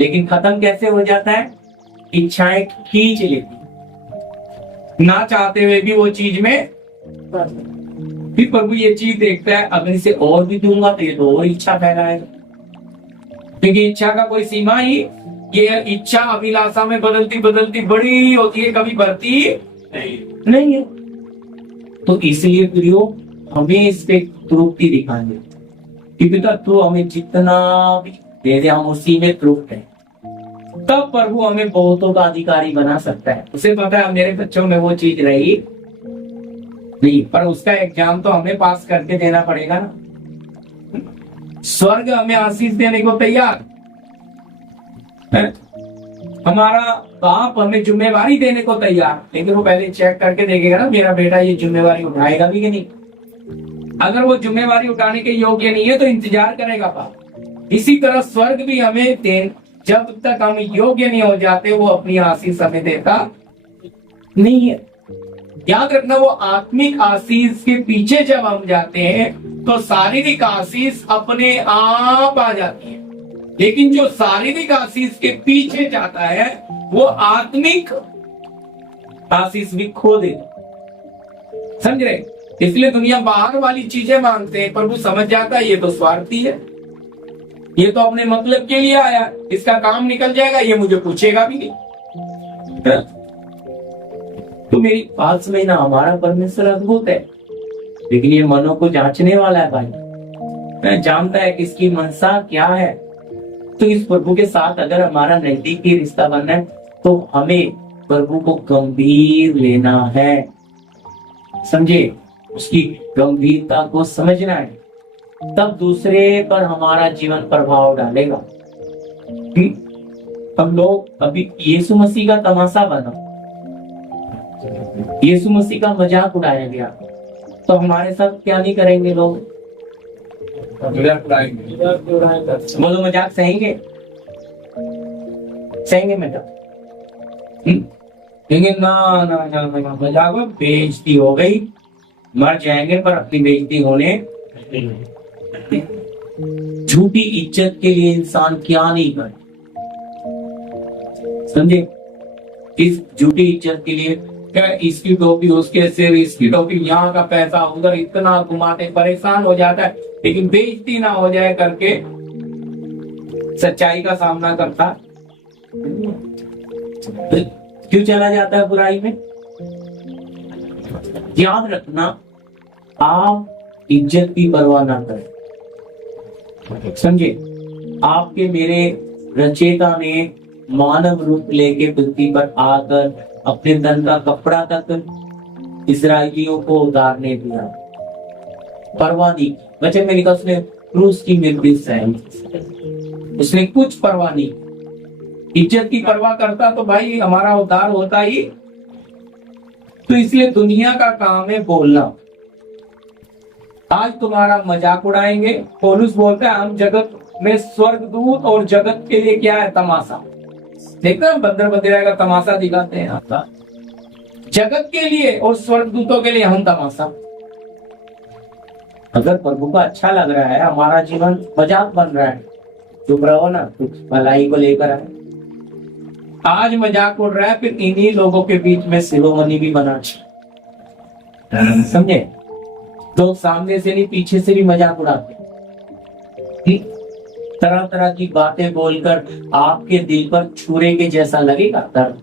लेकिन खत्म कैसे हो जाता है? इच्छाएं खींच लेती, ना चाहते हुए भी वो चीज में। फिर प्रभु ये चीज देखता है, अगर इसे और भी दूंगा तो ये तो और इच्छा फैलाएगा, क्योंकि इच्छा का कोई सीमा ही, ये इच्छा अभिलाषा में बदलती बदलती बड़ी होती है, कभी बढ़ती नहीं है। तो इसलिए प्रियो, हमें इस पे तृप्ति दिखाएंगे, क्योंकि तू हमें जितना भी दे दे हम उसी में तृप्त है। तब प्रभु हमें बहुतों का अधिकारी बना सकता है। उसे पता है मेरे बच्चों में वो चीज रही नहीं, पर उसका एग्जाम तो हमें पास करके देना पड़ेगा ना। स्वर्ग हमें आशीष देने को तैयार है, हमारा बाप हमें जिम्मेवारी देने को तैयार, लेकिन वो पहले चेक करके देखेगा ना मेरा बेटा ये जिम्मेवारी उठाएगा भी कि नहीं। अगर वो जिम्मेवारी उठाने के योग्य नहीं है तो इंतजार करेगा बाप। इसी तरह स्वर्ग भी हमें दे, जब तक हम योग्य नहीं हो जाते वो अपनी आशीष हमें देता नहीं है। याद रखना, वो आत्मिक आशीष के पीछे जब हम जाते हैं तो शारीरिक आशीष अपने आप आ जाती है, लेकिन जो शारीरिक आशीष के पीछे जाता है वो आत्मिक आशीष भी खो देता। समझ रहे? इसलिए दुनिया बाहर वाली चीजें मांगते हैं, प्रभु समझ जाता है ये तो स्वार्थी है, ये तो अपने मतलब के लिए आया, इसका काम निकल जाएगा, ये मुझे पूछेगा भी नहीं। तो मेरी बात में ना, हमारा परमेश्वर अद्भुत है, लेकिन ये मनों को जांचने वाला है भाई। मैं जानता है कि इसकी मनसा क्या है। तो इस प्रभु के साथ अगर हमारा नजदीकी रिश्ता बनना है तो हमें प्रभु को गंभीर लेना है। समझे? उसकी गंभीरता को समझना है, तब दूसरे पर हमारा जीवन प्रभाव डालेगा। हम लोग अभी यीशु मसीह का तमाशा बना, यीशु मसीह का मजाक उड़ाया गया, तो हमारे साथ क्या नहीं करेंगे लोग? बोलो, मजाक सहेंगे? सहेंगे मैडम? लेकिन ना ना ना ना, मजाक में बेइज्जती हो गई, मर जाएंगे पर अपनी बेइज्जती होने। झूठी इज्जत के लिए इंसान क्या नहीं करे। समझे? इस झूठी इज्जत के लिए क्या, इसकी टोपी उसके सिर, इसकी टोपी, यहाँ का पैसा उधर, इतना घुमाते परेशान हो जाता है, लेकिन बेइज्जती ना हो जाए करके सच्चाई का सामना करता क्यों चला जाता है बुराई में? याद रखना, आप इज्जत की परवाह ना करें। समझे? आपके मेरे रचयिता ने मानव रूप लेके पृथ्वी पर आकर अपने तन का कपड़ा तक इसराइलियों को उतारने दिया, परवाह नहीं। वचन में लिखा उसने क्रूस की मृत्यु सहन, उसने कुछ परवाह नहीं। इज्जत की परवाह करता तो भाई हमारा उद्धार होता ही। तो इसलिए दुनिया का काम है बोलना। आज तुम्हारा मजाक उड़ाएंगे। पौलुस बोलता है हम जगत में स्वर्गदूत और जगत के लिए क्या है तमाशा। देखते हैं बंदर बंदेरा का तमाशा दिखाते हैं आपका, जगत के लिए और स्वर्गदूतों के लिए हम तमाशा। अगर प्रभु को अच्छा लग रहा है, हमारा जीवन मजाक बन रहा है, चुप रहो ना, कुछ भलाई को लेकर आए। आज मजाक उड़ रहा है, फिर इन्हीं लोगों के बीच में शिरोमणि भी बना, समझे। लोग सामने से नहीं पीछे से भी मजाक उड़ाते, तरह तरह की बातें बोलकर आपके दिल पर छुरे के जैसा लगेगा दर्द।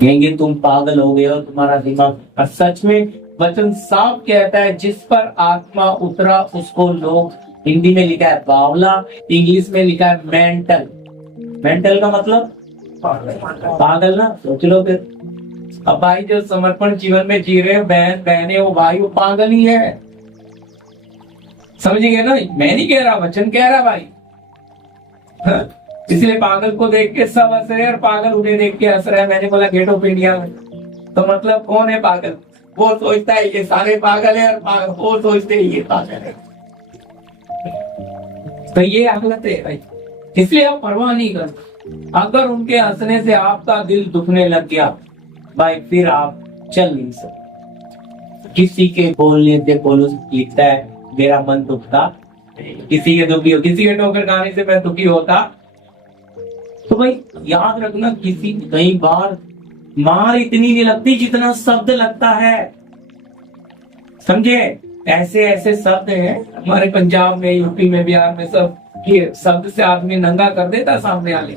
कहेंगे तुम पागल हो गए हो, तुम्हारा दिमाग। और सच में वचन साफ कहता है जिस पर आत्मा उतरा उसको लोग, हिंदी में लिखा है बावला, इंग्लिश में लिखा है मेंटल। मेंटल का मतलब पागल ना, सोच लो फिर। अब भाई जो समर्पण जीवन में जी रहे बहन बहने वो भाई वो पागल ही है, समझिए ना। मैं नहीं कह रहा, वचन कह रहा भाई। इसलिए पागल को देख के सब हंस रहे और पागल उन्हें देख के हंस रहा है। मैंने बोला गेट ऑफ इंडिया में तो मतलब कौन है पागल? वो सोचता है ये सारे पागल है और वो सोचते हैं ये पागल है। तो ये हालत है भाई। इसलिए आप परवाह नहीं करते। अगर उनके हंसने से आपका दिल दुखने लग गया भाई, फिर आप चल नहीं सकते। किसी के बोलने से पौलुस लिखता है मेरा मन दुखता, किसी के दुखी हो, किसी के ठोकर खाने से मैं दुखी होता। तो भाई याद रखना, किसी कई बार मार इतनी नहीं लगती जितना शब्द लगता है, समझे। ऐसे ऐसे शब्द हैं हमारे पंजाब में, यूपी में, बिहार में, सब ये शब्द से आदमी नंगा कर देता सामने वाले।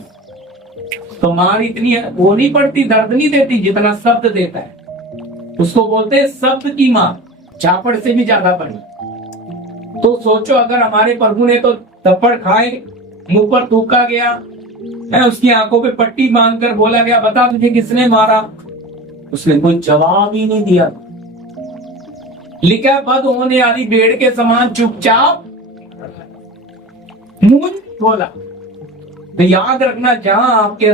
तो मार इतनी वो नहीं पड़ती, दर्द नहीं देती जितना शब्द देता है। उसको बोलते हैं शब्द की मार, झापड़ से भी ज्यादा बड़ी। तो सोचो अगर हमारे प्रभु ने तो थप्पड़ खाए, मुंह पर थूका गया है, उसकी आंखों पे पट्टी बांधकर बोला गया बता तुझे किसने मारा, उसने कोई जवाब ही नहीं दिया। लिखा बद होने वाली भेड़ के समान चुपचाप मुंह खोला। तो याद रखना जहां आपके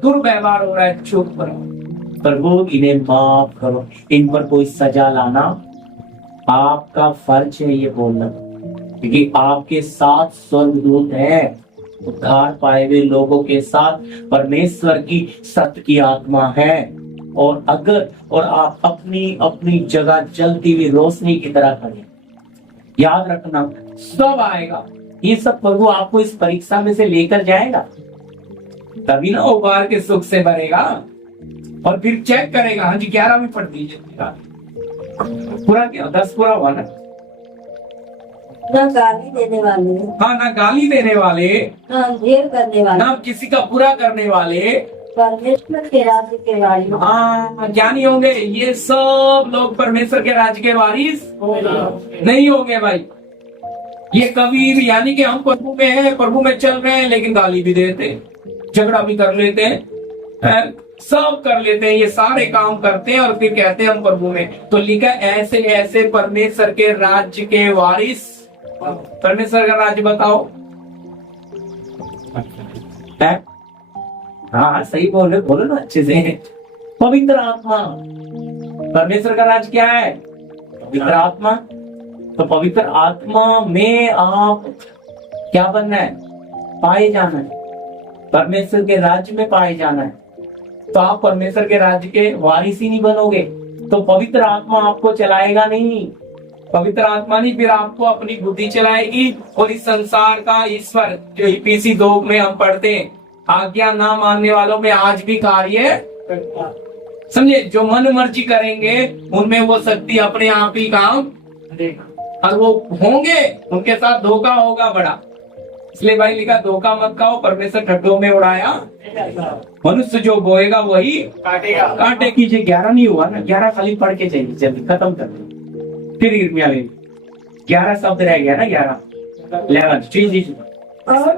दुर्व्यवहार हो रहा है चुप करो, प्रभु इन्हें माफ करो, इन पर कोई सजा लाना आपका फर्ज है ये बोलना, क्योंकि आपके साथ स्वर्गदूत है। उद्धार पाए हुए लोगों के साथ परमेश्वर की सत्य की आत्मा है। और अगर आप अपनी अपनी जगह जलती हुई रोशनी की तरह खड़े, याद रखना सब आएगा। ये सब प्रभु आपको इस परीक्षा में से लेकर जाएगा, तभी ना उबार के सुख से भरेगा। और फिर चेक करेगा, हाँ जी 11 में पढ़ दीजिए, पूरा क्या 10 पूरा हुआ ना। ना गाली देने वाले, हाँ ना गाली देने वाले, ना अंधेर करने वाले, ना किसी का बुरा करने वाले, परमेश्वर के राज्य के वारिस। हाँ ज्ञानी होंगे। ये सब लोग परमेश्वर के राज्य के वारिस नहीं होंगे भाई। ये कबीर, यानी कि हम प्रभु में हैं, प्रभु में चल रहे हैं, लेकिन गाली भी देते हैं, झगड़ा भी कर लेते हैं, सब कर लेते हैं, ये सारे काम करते हैं और फिर कहते हैं हम प्रभु में। तो लिखा ऐसे ऐसे परमेश्वर के राज्य के वारिस। परमेश्वर का राज्य बताओ है? हाँ सही बोलो, बोलो ना अच्छे से। पवित्र आत्मा, परमेश्वर का राज्य क्या है? पवित्र आत्मा। तो पवित्र आत्मा में आप क्या बनना है? पाए जाना है, परमेश्वर के राज्य में पाए जाना है। तो आप परमेश्वर के राज्य के वारिस ही नहीं बनोगे तो पवित्र आत्मा आपको चलाएगा नहीं। पवित्र आत्मा नहीं, फिर आपको अपनी बुद्धि चलाएगी और इस संसार का ईश्वर, जो ईपीसी 2 में हम पढ़ते हैं, आज्ञा ना मानने वालों में आज भी कार्य, समझे, जो मन मर्जी करेंगे उनमें वो शक्ति अपने आप ही काम, और वो होंगे उनके साथ धोखा होगा बड़ा। इसलिए भाई लिखा धोखा मत खाओ, परमेश्वर ठट्ठों में उड़ाया, मनुष्य जो बोएगा वही काटेगा। काटे कीजिए 11 नहीं हुआ ना, 11 खाली पढ़ के चाहिए, जल्दी खत्म कर दो। फिर इर्मिया ले 11 शब्द रह गया ना, 11 और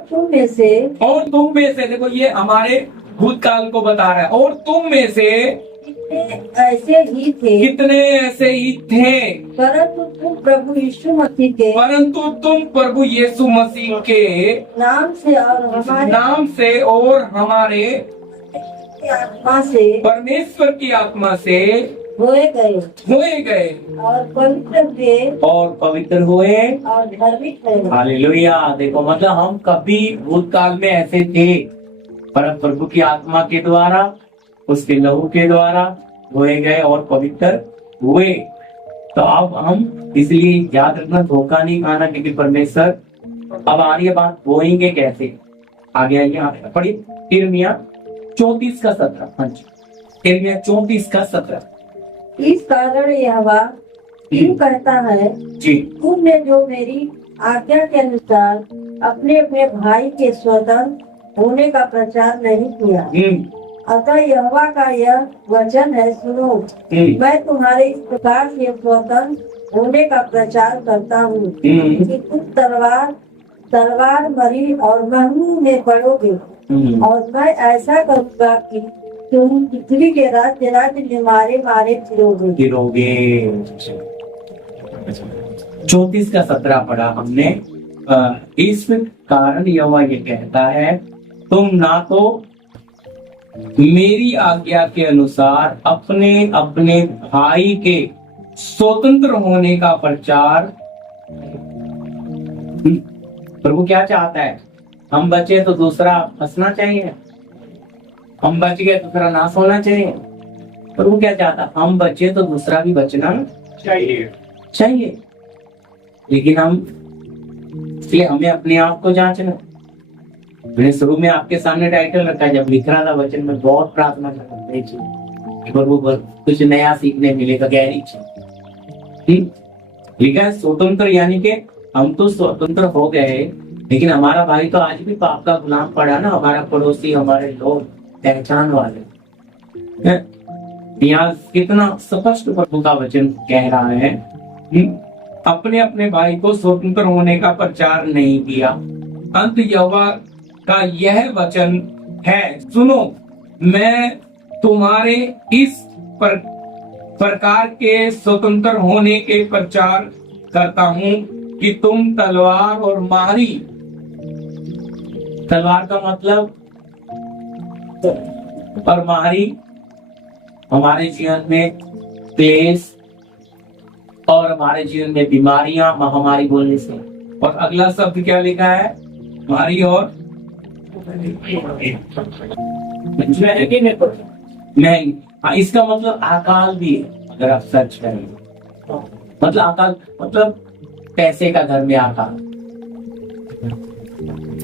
तुम में से देखो ये हमारे भूतकाल को बता रहा है। और तुम में से ऐसे ही थे, कितने ऐसे ही थे, परंतु तुम प्रभु यीशु मसीह के परंतु तुम प्रभु यीशु मसीह के नाम से और हमारे नाम से और हमारे आत्मा से परमेश्वर की आत्मा से होए गए और पवित्र हुए और पवित्र हुए और धार्मिक हुए। हालेलुया। देखो मतलब हम कभी भूतकाल में ऐसे थे, पर प्रभु की आत्मा के द्वारा, उसके लहू के द्वारा धोए गए और पवित्र हुए। तो अब हम इसलिए याद रखना, धोखा नहीं खाना, क्योंकि परमेश्वर। अब आ रही है बात, बोएंगे कैसे। आगे आइए, आप पढ़िए यिर्मयाह 34:17। हाँ जी, यिर्मयाह 34:17। इस कारण यहोवा यूं कहता है, जी, तुमने जो मेरी आज्ञा के अनुसार अपने अपने भाई के स्वतंत्र होने का प्रचार नहीं किया, अतः यहोवा का यह वचन है, सुनो, मैं तुम्हारे इस प्रकार से स्वतंत्र होने का प्रचार करता हूँ कि तुम तलवार मरी और महंगी में पड़ोगे, और मैं ऐसा करूँगा कि तुम पृथ्वी के राज्य में मारे मारे फिरोगे। 34:17 पढ़ा हमने। इस कारण यहोवा ये कहता है, तुम ना तो मेरी आज्ञा के अनुसार अपने अपने भाई के स्वतंत्र होने का प्रचार। प्रभु क्या चाहता है, हम बचे तो दूसरा फंसना चाहिए, हम बच गए दूसरा नाश होना चाहिए। प्रभु क्या चाहता, हम बचे तो दूसरा भी बचना चाहिए। लेकिन इसलिए हमें अपने आप को जांचना। मैंने शुरू में आपके सामने टाइटल रखा है, जब लिख रहा था वचन में बहुत प्रार्थना करता था, प्रभु कुछ नया सीखने मिलेगा, गहरी चीज लिखा है स्वतंत्र, यानी कि हम तो स्वतंत्र हो गए, लेकिन हमारा भाई तो आज भी पाप का गुलाम पड़ा ना, हमारा पड़ोसी, हमारे लोग, पहचान वाले। यहाँ कितना स्पष्ट प्रभु का वचन कह रहा है, अपने अपने भाई को स्वतंत्र होने का प्रचार नहीं किया। अंत यहोवा का यह वचन है, सुनो, मैं तुम्हारे इस प्रकार के स्वतंत्र होने के प्रचार करता हूँ कि तुम तलवार और मारी। तलवार का मतलब और मारी हमारे जीवन में क्लेश और हमारे जीवन में बीमारियां, महामारी बोलने से। और अगला शब्द क्या लिखा है, मारी और नहीं। हाँ, इसका मतलब अकाल भी है। अगर आप सर्च करें मतलब अकाल मतलब पैसे का घर में अकाल,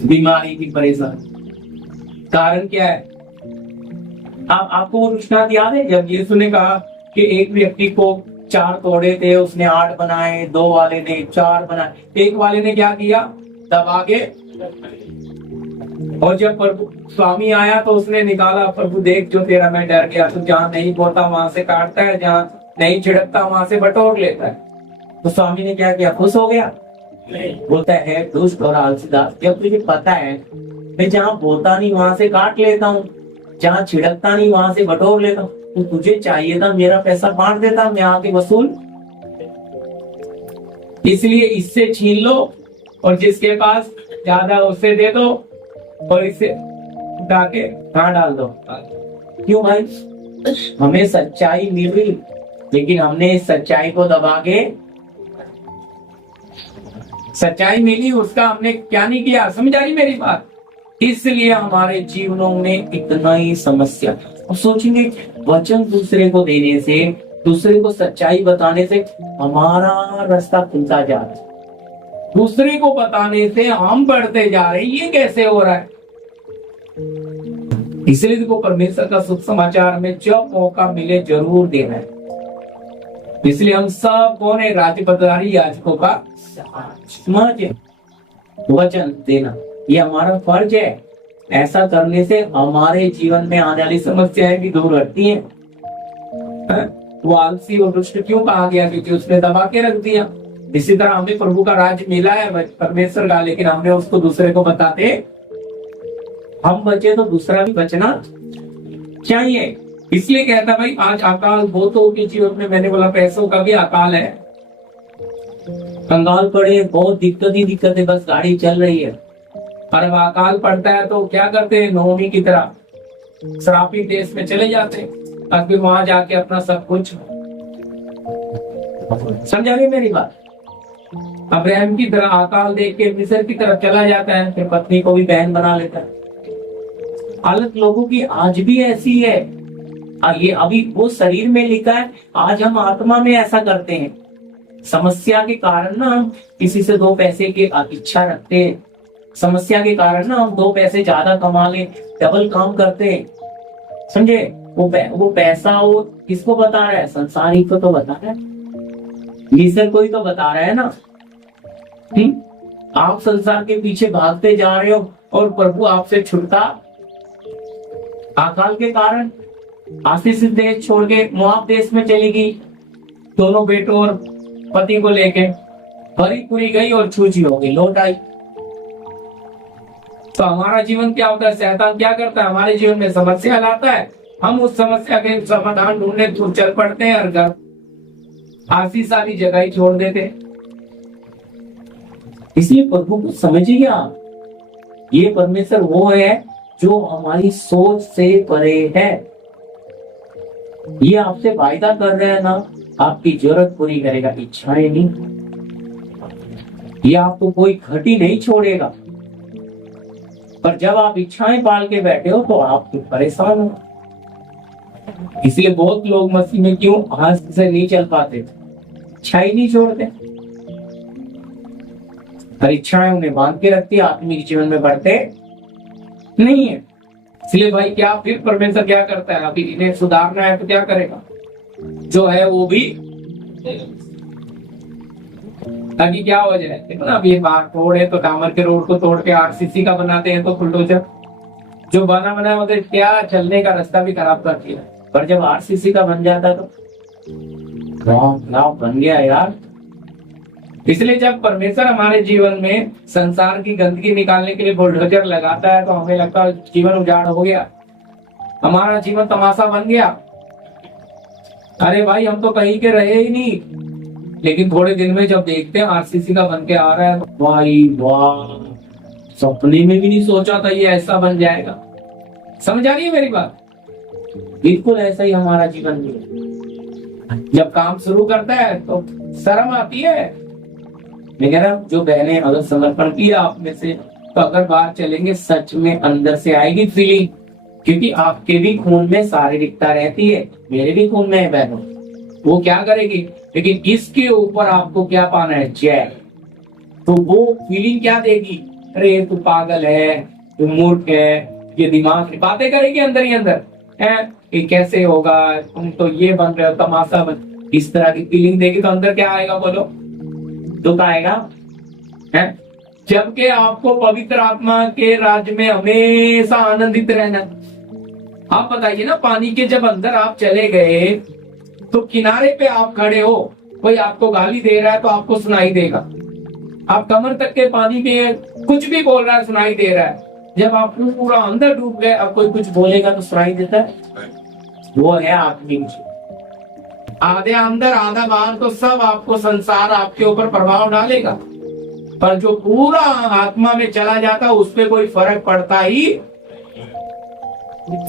बीमारी की परेशानी। कारण क्या है, आपको वो दृष्टांत याद है जब यीशु ने कहा कि एक व्यक्ति को 4 तोड़े थे, उसने 8 बनाए, 2 वाले ने 4 बनाए, एक वाले ने क्या किया, दबा के। और जब प्रभु स्वामी आया तो उसने निकाला, प्रभु देख जो तेरा मैं डर गया, तो जहाँ नहीं बोता वहां से काटता है, जहाँ नहीं छिड़कता वहां से बटोर लेता है। तो स्वामी ने क्या किया, खुश हो गया? बोलता है दुष्ट और आलसी दास, जब तुझे पता है मैं जहाँ बोता नहीं वहां से काट लेता हूँ, जहाँ छिड़कता नहीं वहां से बटोर लेता हूँ, तो तुझे चाहिए था मेरा पैसा बांट देता, मैं आके वसूल। इसलिए इससे छीन लो और जिसके पास ज्यादा उससे दे दो और इसे उठा के कहाँ डाल दो। क्यों भाई, हमें सच्चाई मिली, लेकिन हमने इस सच्चाई को दबा के, सच्चाई मिली उसका हमने क्या नहीं किया, समझ आ रही मेरी बात? इसलिए हमारे जीवनों में इतना ही समस्या। और सोचेंगे वचन दूसरे को देने से, दूसरे को सच्चाई बताने से हमारा रास्ता खुलता जा रहा है, दूसरे को बताने से हम बढ़ते जा रहे हैं। ये कैसे हो रहा है? इसलिए देखो, परमेश्वर का शुभ समाचार में जब मौका मिले जरूर देना है। इसलिए हम सब कौन है, राजपदारी याजकों का समाज, वचन देना ये हमारा फर्ज है। ऐसा करने से हमारे जीवन में आने वाली समस्याएं भी दूर हटती हैं। वो आलसी और दुष्ट क्यों कहा गया? क्योंकि उसने दबा के रख दिया। इसी तरह हमें प्रभु का राज मिला है परमेश्वर का, लेकिन हमने उसको दूसरे को बताते, हम बचे तो दूसरा भी बचना चाहिए। इसलिए कहता भाई आज अकाल बहुतों के जीवन में, मैंने बोला पैसों का भी अकाल है, कंगाल पड़े, बहुत दिक्कत ही दिक्कत है, बस गाड़ी चल रही है। और अब अकाल पड़ता है तो क्या करते हैं, नौमी की तरह श्रापित देश में चले जाते हैं और फिर वहां जाके अपना सब कुछ, समझा नहीं मेरी बात। अब्राहम की तरह अकाल देख के मिस्र की तरफ चला जाता है, फिर पत्नी को भी बहन बना लेता है। हालत लोगों की आज भी ऐसी है। ये अभी वो शरीर में लिखा है, आज हम आत्मा में ऐसा करते हैं। समस्या के कारण ना हम किसी से 2 पैसे की इच्छा रखते हैं, समस्या के कारण ना हम 2 पैसे ज्यादा कमा ले, डबल काम करते हैं, समझे। वो पैसा वो किसको बता रहा है, संसारी को तो बता रहा है, ईश्वर को ही तो बता रहा है ना। आप संसार के पीछे भागते जा रहे हो और प्रभु आपसे छुटका अकाल के कारण आशीष देश छोड़ के मोआब देश में चली गई, दोनों बेटों और पति को लेके भरी पूरी गई और छूची हो गई, लौट आई। तो हमारा जीवन क्या होता है, शैतान क्या करता है, हमारे जीवन में समस्या लाता है, हम उस समस्या के समाधान ढूंढने तो चल पड़ते हैं और घर आशीष सारी जगह ही छोड़ देते हैं। इसलिए प्रभु को समझिए आप, ये परमेश्वर वो है जो हमारी सोच से परे है। ये आपसे वायदा कर रहे हैं ना, आपकी जरूरत पूरी करेगा, इच्छाएं नहीं। ये आपको कोई घटी नहीं छोड़ेगा। पर जब आप इच्छाएं पाल के बैठे हो तो आप परेशान हो। इसलिए बहुत लोग मसीह में क्यों हाथ से नहीं चल पाते, इच्छा ही नहीं छोड़ते। हर इच्छाएं उन्हें बांध के रखती है, आत्मिक जीवन में बढ़ते नहीं है। इसलिए भाई क्या फिर परमेश्वर क्या करता है, अभी इन्हें सुधारना है तो क्या करेगा, जो है वो भी, ताकि क्या हो जाए। देखो ना, अब ये बात तोड़े तो डामर के रोड को तोड़ के आरसीसी का बनाते हैं तो बुलडोजर जो बना होता है क्या, चलने का रास्ता भी खराब करती है। पर जब आरसीसी का बन जाता तो गाँव बन गया यार। इसलिए जब परमेश्वर हमारे जीवन में संसार की गंदगी निकालने के लिए बुलडोजर लगाता है तो हमें लगता है जीवन उजाड़ हो गया, हमारा जीवन तमाशा बन गया। अरे भाई हम तो कहीं के रहे ही नहीं, लेकिन थोड़े दिन में जब देखते हैं आरसीसी का बन के आ रहा है तो भाई वाह, सपने में भी नहीं सोचा था ये ऐसा बन जाएगा। समझ आ रही है मेरी बात। बिल्कुल ऐसा ही हमारा जीवन भी है। जब काम शुरू करता है तो शर्म आती है। मैं कह रहा हूं, जो बहनें अगर समर्पण किया आप में से, तो अगर बाहर चलेंगे सच में अंदर से आएगी फीलिंग, क्योंकि आपके भी खून में शारीरिकता रहती है, मेरे भी खून में है बहनों। वो क्या करेगी, लेकिन इसके ऊपर आपको क्या पाना है, जय। तो वो फीलिंग क्या देगी, अरे तू पागल है, तू मूर्ख है, ये दिमाग की बातें करेगी अंदर ही अंदर है, ये कैसे होगा, तुम तो ये बन रहे हो, तमाशा बन, इस तरह की फीलिंग देगी तो अंदर क्या आएगा, बोलो, दुख आएगा है। जबकि आपको पवित्र आत्मा के राज्य में हमेशा आनंदित रहना। आप बताइए ना, पानी के जब अंदर आप चले गए तो किनारे पे आप खड़े हो, कोई आपको गाली दे रहा है तो आपको सुनाई देगा, आप कमर तक के पानी में कुछ भी बोल रहा है सुनाई दे रहा है। जब आप पूरा अंदर डूब गए, अब कोई कुछ बोलेगा तो सुनाई देता है। वो है आत्मिक। आधे अंदर आधा बाहर तो सब आपको संसार आपके ऊपर प्रभाव डालेगा, पर जो पूरा आत्मा में चला जाता है उस पर कोई फर्क पड़ता ही।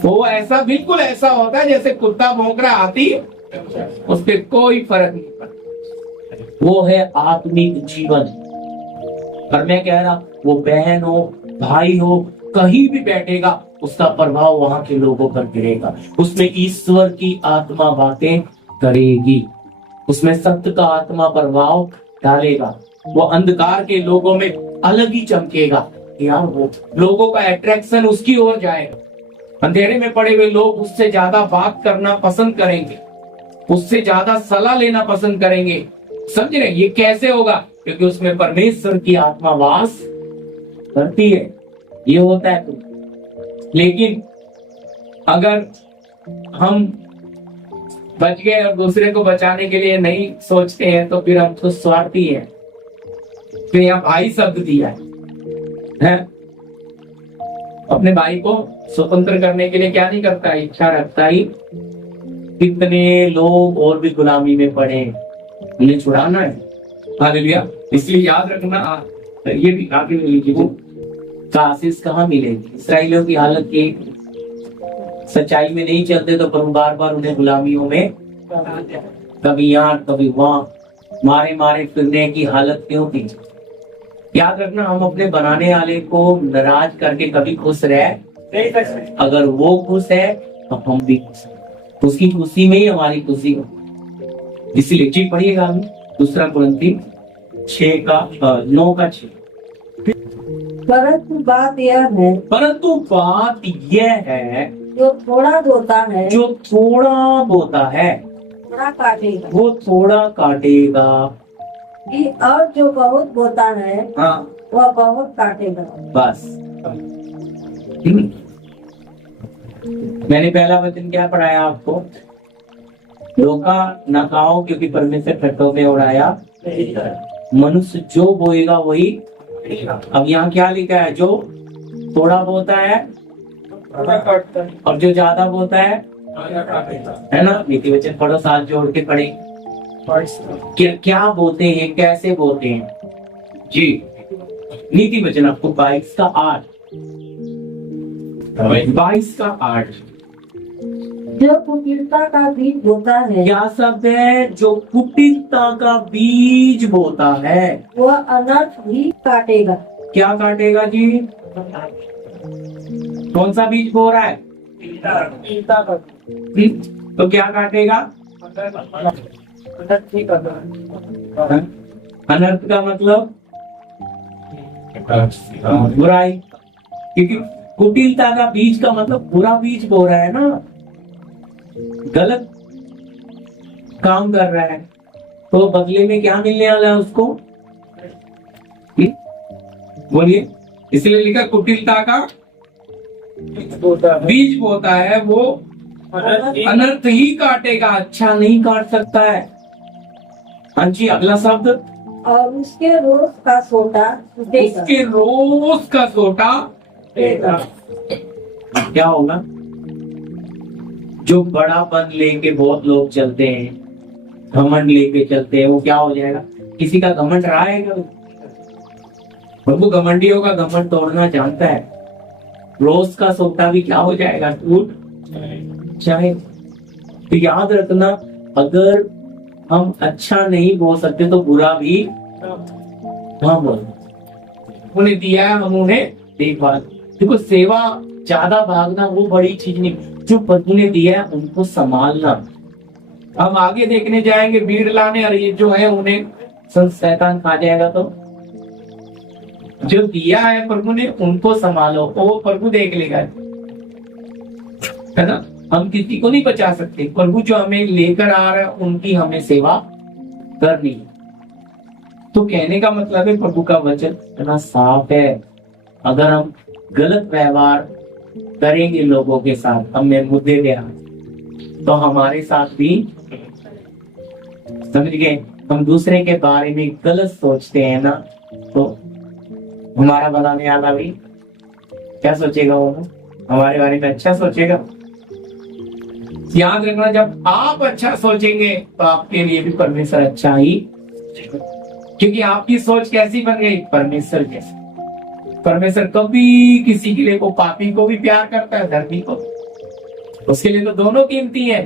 तो ऐसा बिल्कुल ऐसा होता है जैसे कुत्ता भौंक रहा आती, उस पर कोई फर्क नहीं पड़ता। वो है आत्मिक जीवन। पर मैं कह रहा, वो बहन हो भाई हो, कहीं भी बैठेगा उसका प्रभाव वहां के लोगों पर गिरेगा, उसमें ईश्वर की आत्मा बातें करेगी, उसमें सत्य का आत्मा प्रभाव डालेगा। वो अंधकार के लोगों में अलग ही चमकेगा यार, वो लोगों का अट्रैक्शन उसकी ओर जाएगा। अंधेरे में पड़े हुए लोग उससे ज्यादा बात करना पसंद करेंगे, उससे ज्यादा सलाह लेना पसंद करेंगे। समझ रहे, ये कैसे होगा, क्योंकि उसमें परमेश्वर की आत्मा वास करती है। ये होता है तो। लेकिन अगर हम बच गए और दूसरे को बचाने के लिए नहीं सोचते हैं तो फिर हम तो स्वार्थी हैं। फिर यहाँ भाई शब्द दिया है, अपने भाई को स्वतंत्र करने के लिए क्या नहीं करता है, इच्छा रखता ही कितने लोग और भी गुलामी में पड़े, उन्हें छुड़ाना है। हालेलुया। इसलिए याद रखना, ये भी आगे ले लीजिए वो। आशीष कहाँ मिलेगी? इसराइलियों की हालत की सच्चाई में नहीं चलते तो प्रभु बार बार उन्हें गुलामियों में, कभी यहाँ कभी वहां, मारे मारे फिरने की हालत क्यों थी? याद रखना, हम अपने बनाने वाले को नाराज करके कभी खुश रह नहीं सकते। अगर वो खुश है तो हम भी खुश हैं, उसकी खुशी में ही हमारी खुशी हो। इसीलिए जी पढ़िएगा हम दूसरा कुरिन्थी 9:6। परंतु बात यह है, परंतु बात यह है, जो थोड़ा बोता है जो थोड़ा बोता है थोड़ा काटेगा, वो थोड़ा काटेगा, और जो बहुत बोता है हाँ वह बहुत काटेगा। बस। मैंने पहला वचन क्या पढ़ाया आपको? धोखा न खाओ क्योंकि परमेश्वर ठट्ठों में उड़ाया, मनुष्य जो बोएगा वही। अब यहाँ क्या लिखा है? जो थोड़ा बोता है और जो ज्यादा बोता है ना। नीति वचन पढ़ो, साथ जोड़ के पढ़े। क्या बोलते हैं, कैसे बोलते हैं जी? नीति वचन आपको 22:8, 22:8। जो कुटिलता का बीज बोता है, क्या शब्द है? जो कुटिलता का बीज बोता है वह अनर्थ भी काटेगा। क्या काटेगा जी? कौन सा बीज बो रहा है? तो क्या काटेगा? अनर्थ का मतलब बुराई, क्योंकि कुटिलता का बीज का मतलब बुरा बीज बो रहा है ना, गलत काम कर रहा है, तो बदले में क्या मिलने वाला है उसको? बोलिए। इसलिए लिखा कुटिलता का बीज बोता है, वो अनर्थ ही काटेगा, अच्छा नहीं काट सकता है। हाँ जी, अगला शब्द। और उसके रोज का सोटा टूटेगा। उसके रोज का सोटा क्या होगा? जो बड़ापन लेके बहुत लोग चलते हैं, घमंड लेके चलते हैं, वो क्या हो जाएगा? किसी का घमंड रहा है क्या? प्रभु घमंडियों का घमंड तोड़ना जानता है। रोज का सोटा भी क्या हो जाएगा? टूट जाए। तो याद रखना, अगर हम अच्छा नहीं बोल सकते तो बुरा भी हाँ बोल। उन्हें दिया है, हम उन्हें देखभाल। देखो, सेवा ज्यादा भागना वो बड़ी चीज नहीं, जो प्रभु ने दिया है उनको संभालना। हम आगे देखने जाएंगे, भीड़ लाने, और ये जो है उन्हें शैतान खा जाएगा। तो जो दिया है प्रभु ने उनको संभालो, वो प्रभु देख लेगा, है ना। हम किसी को नहीं बचा सकते, प्रभु जो हमें लेकर आ रहा है उनकी हमें सेवा करनी है। तो कहने का मतलब है, प्रभु का वचन इतना साफ है, अगर हम गलत व्यवहार करेंगे लोगों के साथ, हमें मुद्दे दे तो हमारे साथ भी, समझ गए, हम दूसरे के बारे में गलत सोचते हैं ना, तो हमारा बनाने वाला भी क्या सोचेगा? वो हमारे बारे में अच्छा सोचेगा। याद रखना, जब आप अच्छा सोचेंगे तो आपके लिए भी परमेश्वर अच्छा ही, क्योंकि आपकी सोच कैसी बन गई? परमेश्वर जैसे। परमेश्वर कभी किसी के लिए को पापी को भी प्यार करता है, धर्मी को। उसके लिए तो दोनों कीमती है।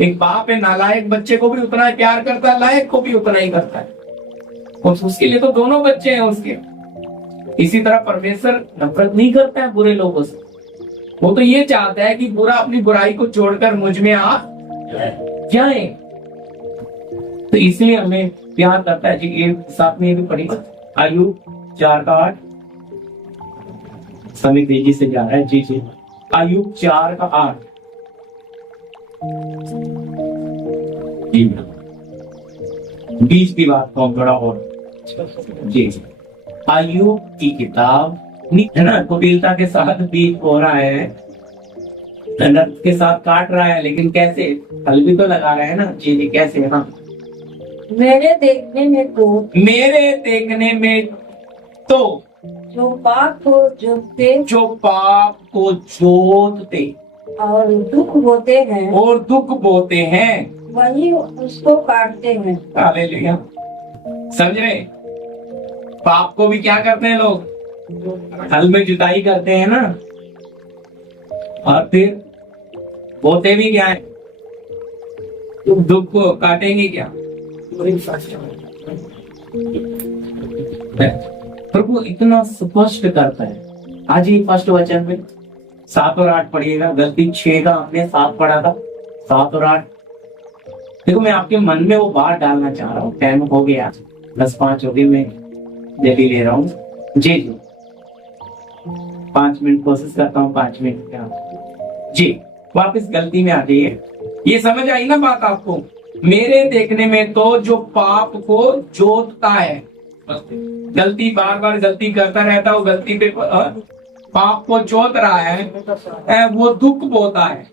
एक बाप है, नालायक बच्चे को भी उतना ही प्यार करता है, लायक को भी उतना ही करता है। उसके लिए तो दोनों बच्चे हैं उसके। इसी तरह परमेश्वर नफरत नहीं करता है बुरे लोगों से, वो तो ये चाहता है कि बुरा अपनी बुराई को छोड़कर मुझ में आ जाए। तो इसलिए हमें प्यार करता है जी। एक साथ में भी पढ़ी, आयु 4:8। समय तेजी से जा रहा है जी जी। आयु 4:8। बीच की बात को थोड़ा और जी। आयु की किताब है ना, कुटिलता के साथ बीज बो रहा है, अनर्थ के साथ काट रहा है, लेकिन कैसे? फल भी तो लगा रहा है ना जी जी। कैसे है ना? मेरे देखने में तो जो पाप को जोतते और दुख बोते हैं और दुख बोते हैं, वही उसको काटते हैं। हालेलुया। समझ रहे? पाप को भी क्या करते हैं लोग? हल में जुताई करते हैं ना, और फिर बोते भी क्या है? दुख को काटेंगे क्या? प्रभु इतना स्पष्ट करता है। आज ही फर्स्ट वचन में 7 और 8 पढ़िएगा। गलती 6 का हमने 7 पढ़ा था, 7 और 8। देखो मैं आपके मन में वो बात डालना चाह रहा हूँ। टाइम हो गया, 10:05 हो गई, मैं जल्दी ले रहा हूँ। जी 5 मिनट कोशिश करता हूँ, 5 मिनट का। जी वापस गलती में आ जाइए। ये समझ आई ना बात आपको? मेरे देखने में तो जो पाप को जोतता है, गलती बार बार गलती करता रहता है, वो गलती पे पाप को जोत रहा है, वो दुख बोता है।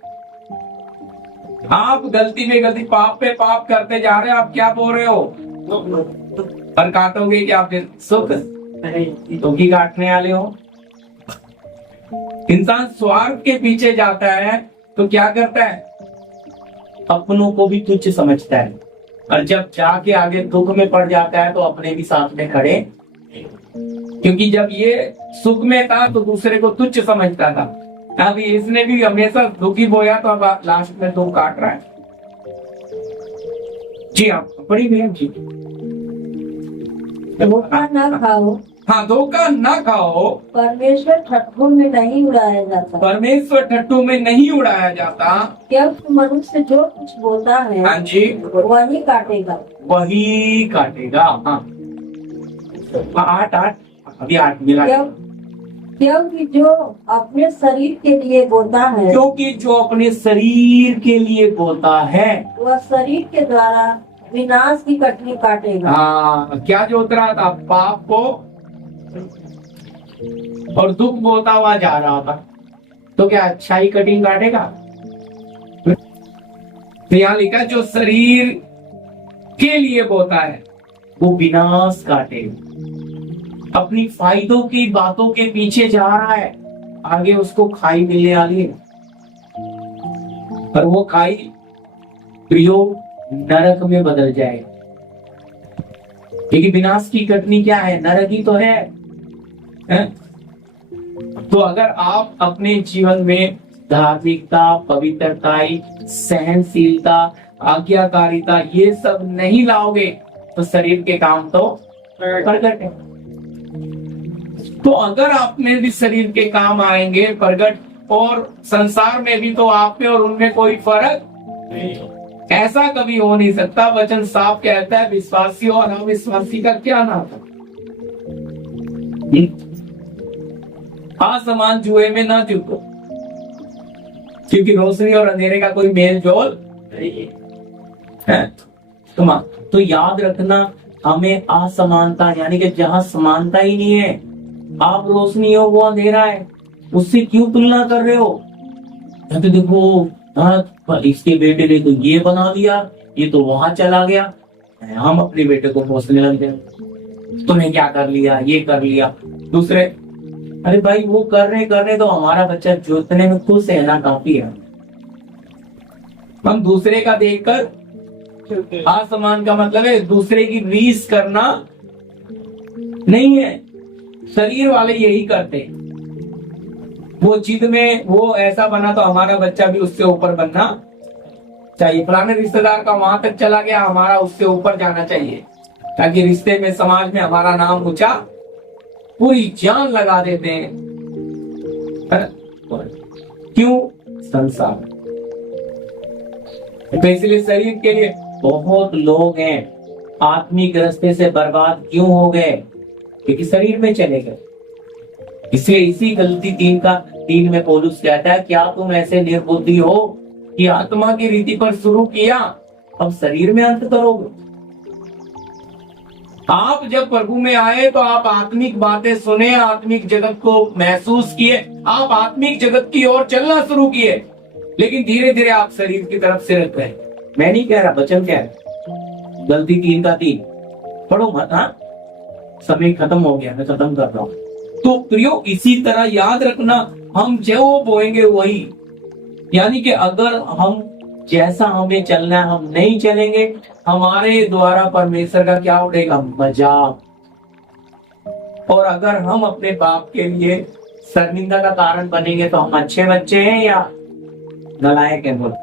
आप गलती पे गलती, पाप पे पाप करते जा रहे हो, आप क्या बोल रहे हो? और काटोगे क्या फिर? सुख दुख ही काटने वाले हो। इंसान स्वार्थ के पीछे जाता है तो क्या करता है? अपनों को भी तुच्छ समझता है, और जब जाके आगे दुख में पड़ जाता है तो अपने भी साथ में खड़े। क्योंकि जब ये सुख में था तो दूसरे को तुच्छ समझता था, अभी इसने भी हमेशा दुखी बोया तो अब लास्ट में दुख काट रहा है। जी आप बड़ी बहन जी, धोखा न खाओ, हाँ धोखा ना खाओ, परमेश्वर ठट्ठों में नहीं उड़ाया जाता। परमेश्वर ठट्टू में नहीं उड़ाया जाता। क्योंकि मनुष्य जो कुछ बोता है हाँ जी, वही काटेगा। वही काटेगा। हाँ 8 अभी 8 मिला। क्योंकि जो अपने शरीर के लिए बोता है, क्योंकि जो अपने शरीर के लिए बोता है, वह शरीर के द्वारा विनाश की कटनी काटेगा। हाँ क्या जोत रहा था? पाप को और दुख बोता हुआ जा रहा था, तो क्या अच्छाई कटिंग काटेगा? तो यहाँ लिखा जो शरीर के लिए बोता है वो विनाश काटेगा। अपनी फायदों की बातों के पीछे जा रहा है, आगे उसको खाई मिलने वाली है, और वो खाई प्रियो नरक में बदल जाएगा। लेकिन विनाश की कटनी क्या है? नरक ही तो है? तो अगर आप अपने जीवन में धार्मिकता, पवित्रता, सहनशीलता, आज्ञाकारिता ये सब नहीं लाओगे तो शरीर के काम तो प्रकट है। तो अगर आप में भी शरीर के काम आएंगे प्रकट, और संसार में भी, तो आप में और उनमें कोई फर्क नहीं। ऐसा कभी हो नहीं सकता। वचन साफ कहता है विश्वासी और अविश्वासी का क्या नाता। आसमान जुए में ना जीतो, क्योंकि रोशनी और अंधेरे का कोई मेल जोल नहीं है। तो याद रखना, हमें असमानता, यानी कि जहां समानता ही नहीं है, आप रोशनी हो वो अंधेरा है, उससे क्यों तुलना कर रहे हो? तो देखो इसके बेटे ने तो ये बना दिया, ये तो वहां चला गया, हम अपने बेटे को पोसने लग गए, तूने क्या कर लिया, ये कर लिया। दूसरे, अरे भाई वो कर रहे तो हमारा बच्चा जोतने में खुश है ना, काफी है। हम दूसरे का देखकर आसमान का मतलब है दूसरे की रीस करना नहीं है। शरीर वाले यही करते हैं, वो जिद में वो ऐसा बना तो हमारा बच्चा भी उससे ऊपर बनना चाहिए। फलाने रिश्तेदार का वहां तक चला गया, हमारा उससे ऊपर जाना चाहिए, ताकि रिश्ते में, समाज में हमारा नाम ऊंचा। पूरी जान लगा देते हैं, क्यों? संसार। तो इसलिए शरीर के लिए बहुत लोग हैं आत्मिक रास्ते से बर्बाद क्यों हो गए? क्योंकि शरीर में चले गए। इसलिए इसी गलती 3 में पौलुस कहता है, क्या तुम ऐसे निर्बुद्धि हो कि आत्मा की रीति पर शुरू किया, अब शरीर में अंत करोगे? आप जब प्रभु में आए तो आप आत्मिक बातें सुने, आत्मिक जगत को महसूस किए, आप आत्मिक जगत की ओर चलना शुरू किए, लेकिन धीरे धीरे आप शरीर की तरफ से रख गए। मैं नहीं कह रहा, वचन क्या है? गलती 3 पढ़ो मत। हाँ समय खत्म हो गया, मैं खत्म कर रहा हूँ। तो प्रियो इसी तरह याद रखना, हम जो बोएंगे वही, यानी कि अगर हम जैसा हमें चलना है हम नहीं चलेंगे, हमारे द्वारा परमेश्वर का क्या उड़ेगा? मजाक। और अगर हम अपने बाप के लिए शर्मिंदा का कारण बनेंगे तो हम अच्छे बच्चे हैं या नालायक हैं? बोल।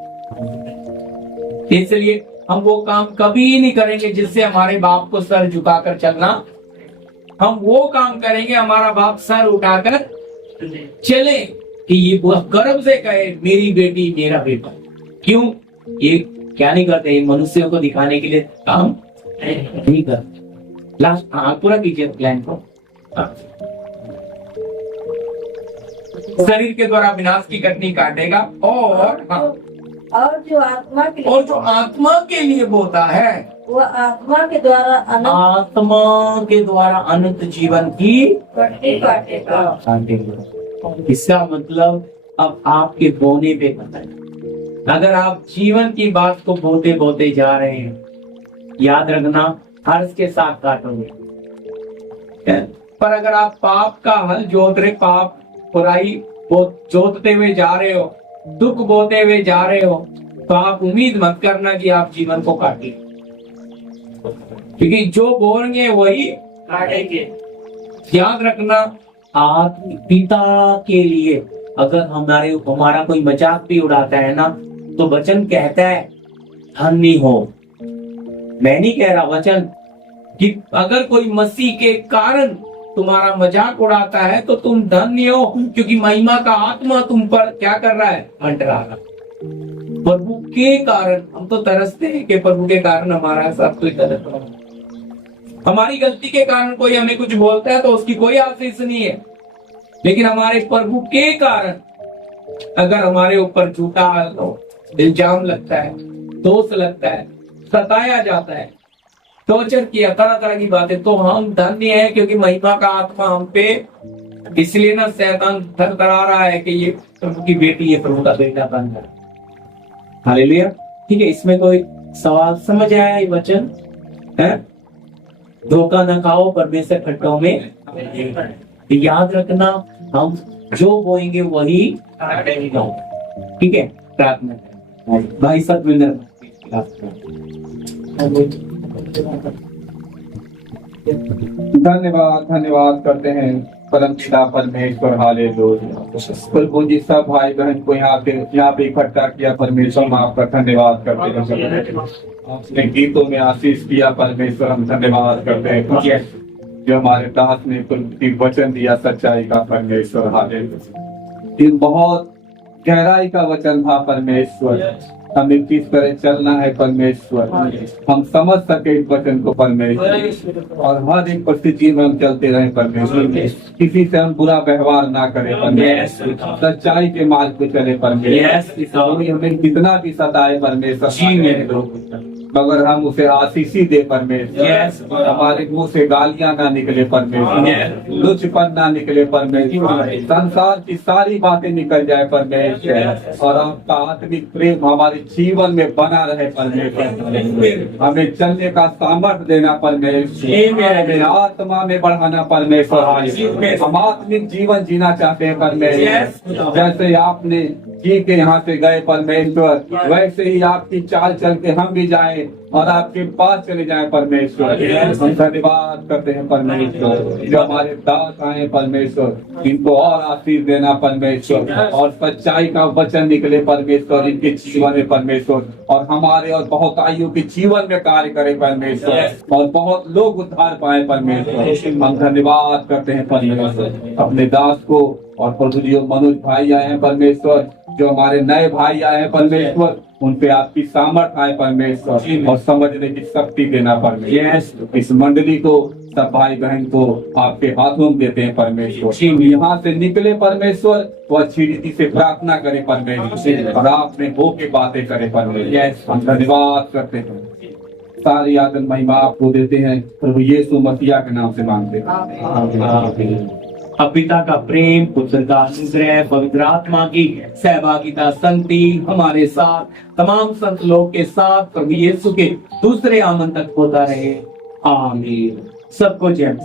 इसलिए हम वो काम कभी नहीं करेंगे जिससे हमारे बाप को सर झुकाकर चलना। हम वो काम करेंगे हमारा बाप सर उठाकर चले, कि ये गर्व से कहे मेरी बेटी मेरा बेटा। क्यों? ये क्या नहीं करते? ये मनुष्यों को दिखाने के लिए काम नहीं करते। लास्ट पूरा कीजिए प्लान को। शरीर के द्वारा विनाश की कटनी काटेगा और जो आत्मा के लिए बोता है वो आत्मा के द्वारा अनंत जीवन की कटनी काटेगा। इसका मतलब अब आपके बोने पे पता है। अगर आप जीवन की बात को बोते बोते जा रहे हैं, याद रखना हर्ष के साथ काटोगे। पर अगर आप पाप का हल जोत रहे, पाप बुराई जोतते हुए जा रहे हो, दुख बोते हुए जा रहे हो, तो आप उम्मीद मत करना कि आप जीवन को काटेंगे, क्योंकि जो बोएंगे वही काटेंगे। याद रखना, आत्म पिता के लिए अगर हमारा कोई मजाक भी उड़ाता है ना, तो वचन कहता है धन्य हो। मैं नहीं कह रहा, वचन कि अगर कोई मसीह के कारण तुम्हारा मजाक उड़ाता है तो तुम धन्य हो, क्योंकि महिमा का आत्मा तुम पर क्या कर रहा है? मंडरा रहा। प्रभु के कारण हम तो तरसते हैं कि प्रभु के कारण हमारा सब कुछ गलत हो। हमारी गलती के कारण कोई हमें कुछ बोलता है तो उसकी कोई आशीष नहीं है, लेकिन हमारे प्रभु के कारण अगर हमारे ऊपर झूठा इल्जाम लगता है, दोष लगता है, सताया जाता है, टॉर्चर किया, तरह तरह की बातें, तो हम धन्य हैं, क्योंकि महिमा का आत्मा हम पे। इसलिए ना शैतान थरथरा रहा है कि ये प्रभु की बेटी है, प्रभु का बेटा बन रहा है। हालेलुया। ठीक है, इसमें कोई सवाल समझ आया? ये वचन है, धोखा न खाओ परमेश्वर खड्डों में। याद रखना, हम जो बोएंगे वही काटेंगे। ठीक है, प्रार्थना भाई सब मिलकर धन्यवाद करते हैं परम पिता परमेश्वर। हालेलुया। प्रभु जी सब भाई बहन को यहाँ पे इकट्ठा किया परमेश्वर, हम आपका धन्यवाद करते हैं। आपने गीतों में आशीष किया परमेश्वर, हम धन्यवाद करते हैं जो हमारे दास ने वचन दिया सच्चाई का परमेश्वर। हालेलुया। ये बहुत गहराई का वचन था परमेश्वर, हमें किस तरह चलना है परमेश्वर, हम समझ सके इस वचन को परमेश्वर, और हर एक परिस्थिति में हम चलते रहे परमेश्वर, किसी से हम बुरा व्यवहार ना करें परमेश्वर, सच्चाई के मार्ग पे चले परमेश्वर। हमें कितना भी सताए परमेश्वर, मगर हम उसे आशीषी दे परमेश्वर। हमारे मुंह से गालियां ना निकले परमेश्वर, लुचपन ना निकले परमेश्वर, संसार की सारी बातें निकल जाए परमेश्वर, और आपका आत्मिक प्रेम हमारे जीवन में बना रहे परमेश्वर। हमें चलने का सामर्थ्य देना परमेश्वर, हमें आत्मा में बढ़ाना परमेश्वर। हम आत्मिक जीवन जीना चाहते हैं परमेश्वर, जैसे आपने जी के यहाँ से गए परमेश्वर, वैसे ही आपकी चाल चल के हम भी जाए और आपके पास चले जाए परमेश्वर। हम धन्यवाद करते हैं परमेश्वर, जो हमारे दास आए परमेश्वर, इनको और आशीष देना परमेश्वर, और सच्चाई का वचन निकले परमेश्वर इनके जीवन में परमेश्वर, और हमारे और बहुत आयु के जीवन में कार्य करे परमेश्वर, और बहुत लोग उद्धार पाए परमेश्वर। हम धन्यवाद करते हैं परमेश्वर अपने दास को, और प्रभु जी मनोज भाई आए हैं परमेश्वर, जो हमारे नए भाई आए हैं परमेश्वर, उन पे आपकी सामर्थ्य आए परमेश्वर, और समझने की शक्ति देना परमेश्वर। इस मंडली को, सब भाई बहन को आपके हाथों में देते हैं परमेश्वर। यहाँ से निकले परमेश्वर तो अच्छी रीति से प्रार्थना करे परमेश्वर, और आपने हो के बातें करे परमेश्वर। हम धन्यवाद करते हैं, सारी आदर महिमा आपको देते हैं, प्रभु यीशु मसीह के नाम से मांगते हैं। अब पिता का प्रेम, पुत्र का अनुग्रह, पवित्र आत्मा की सहभागिता, संगति हमारे साथ, तमाम संत लोग के साथ प्रभु यीशु के दूसरे आगमन तक होता रहे। आमीन। सबको जय।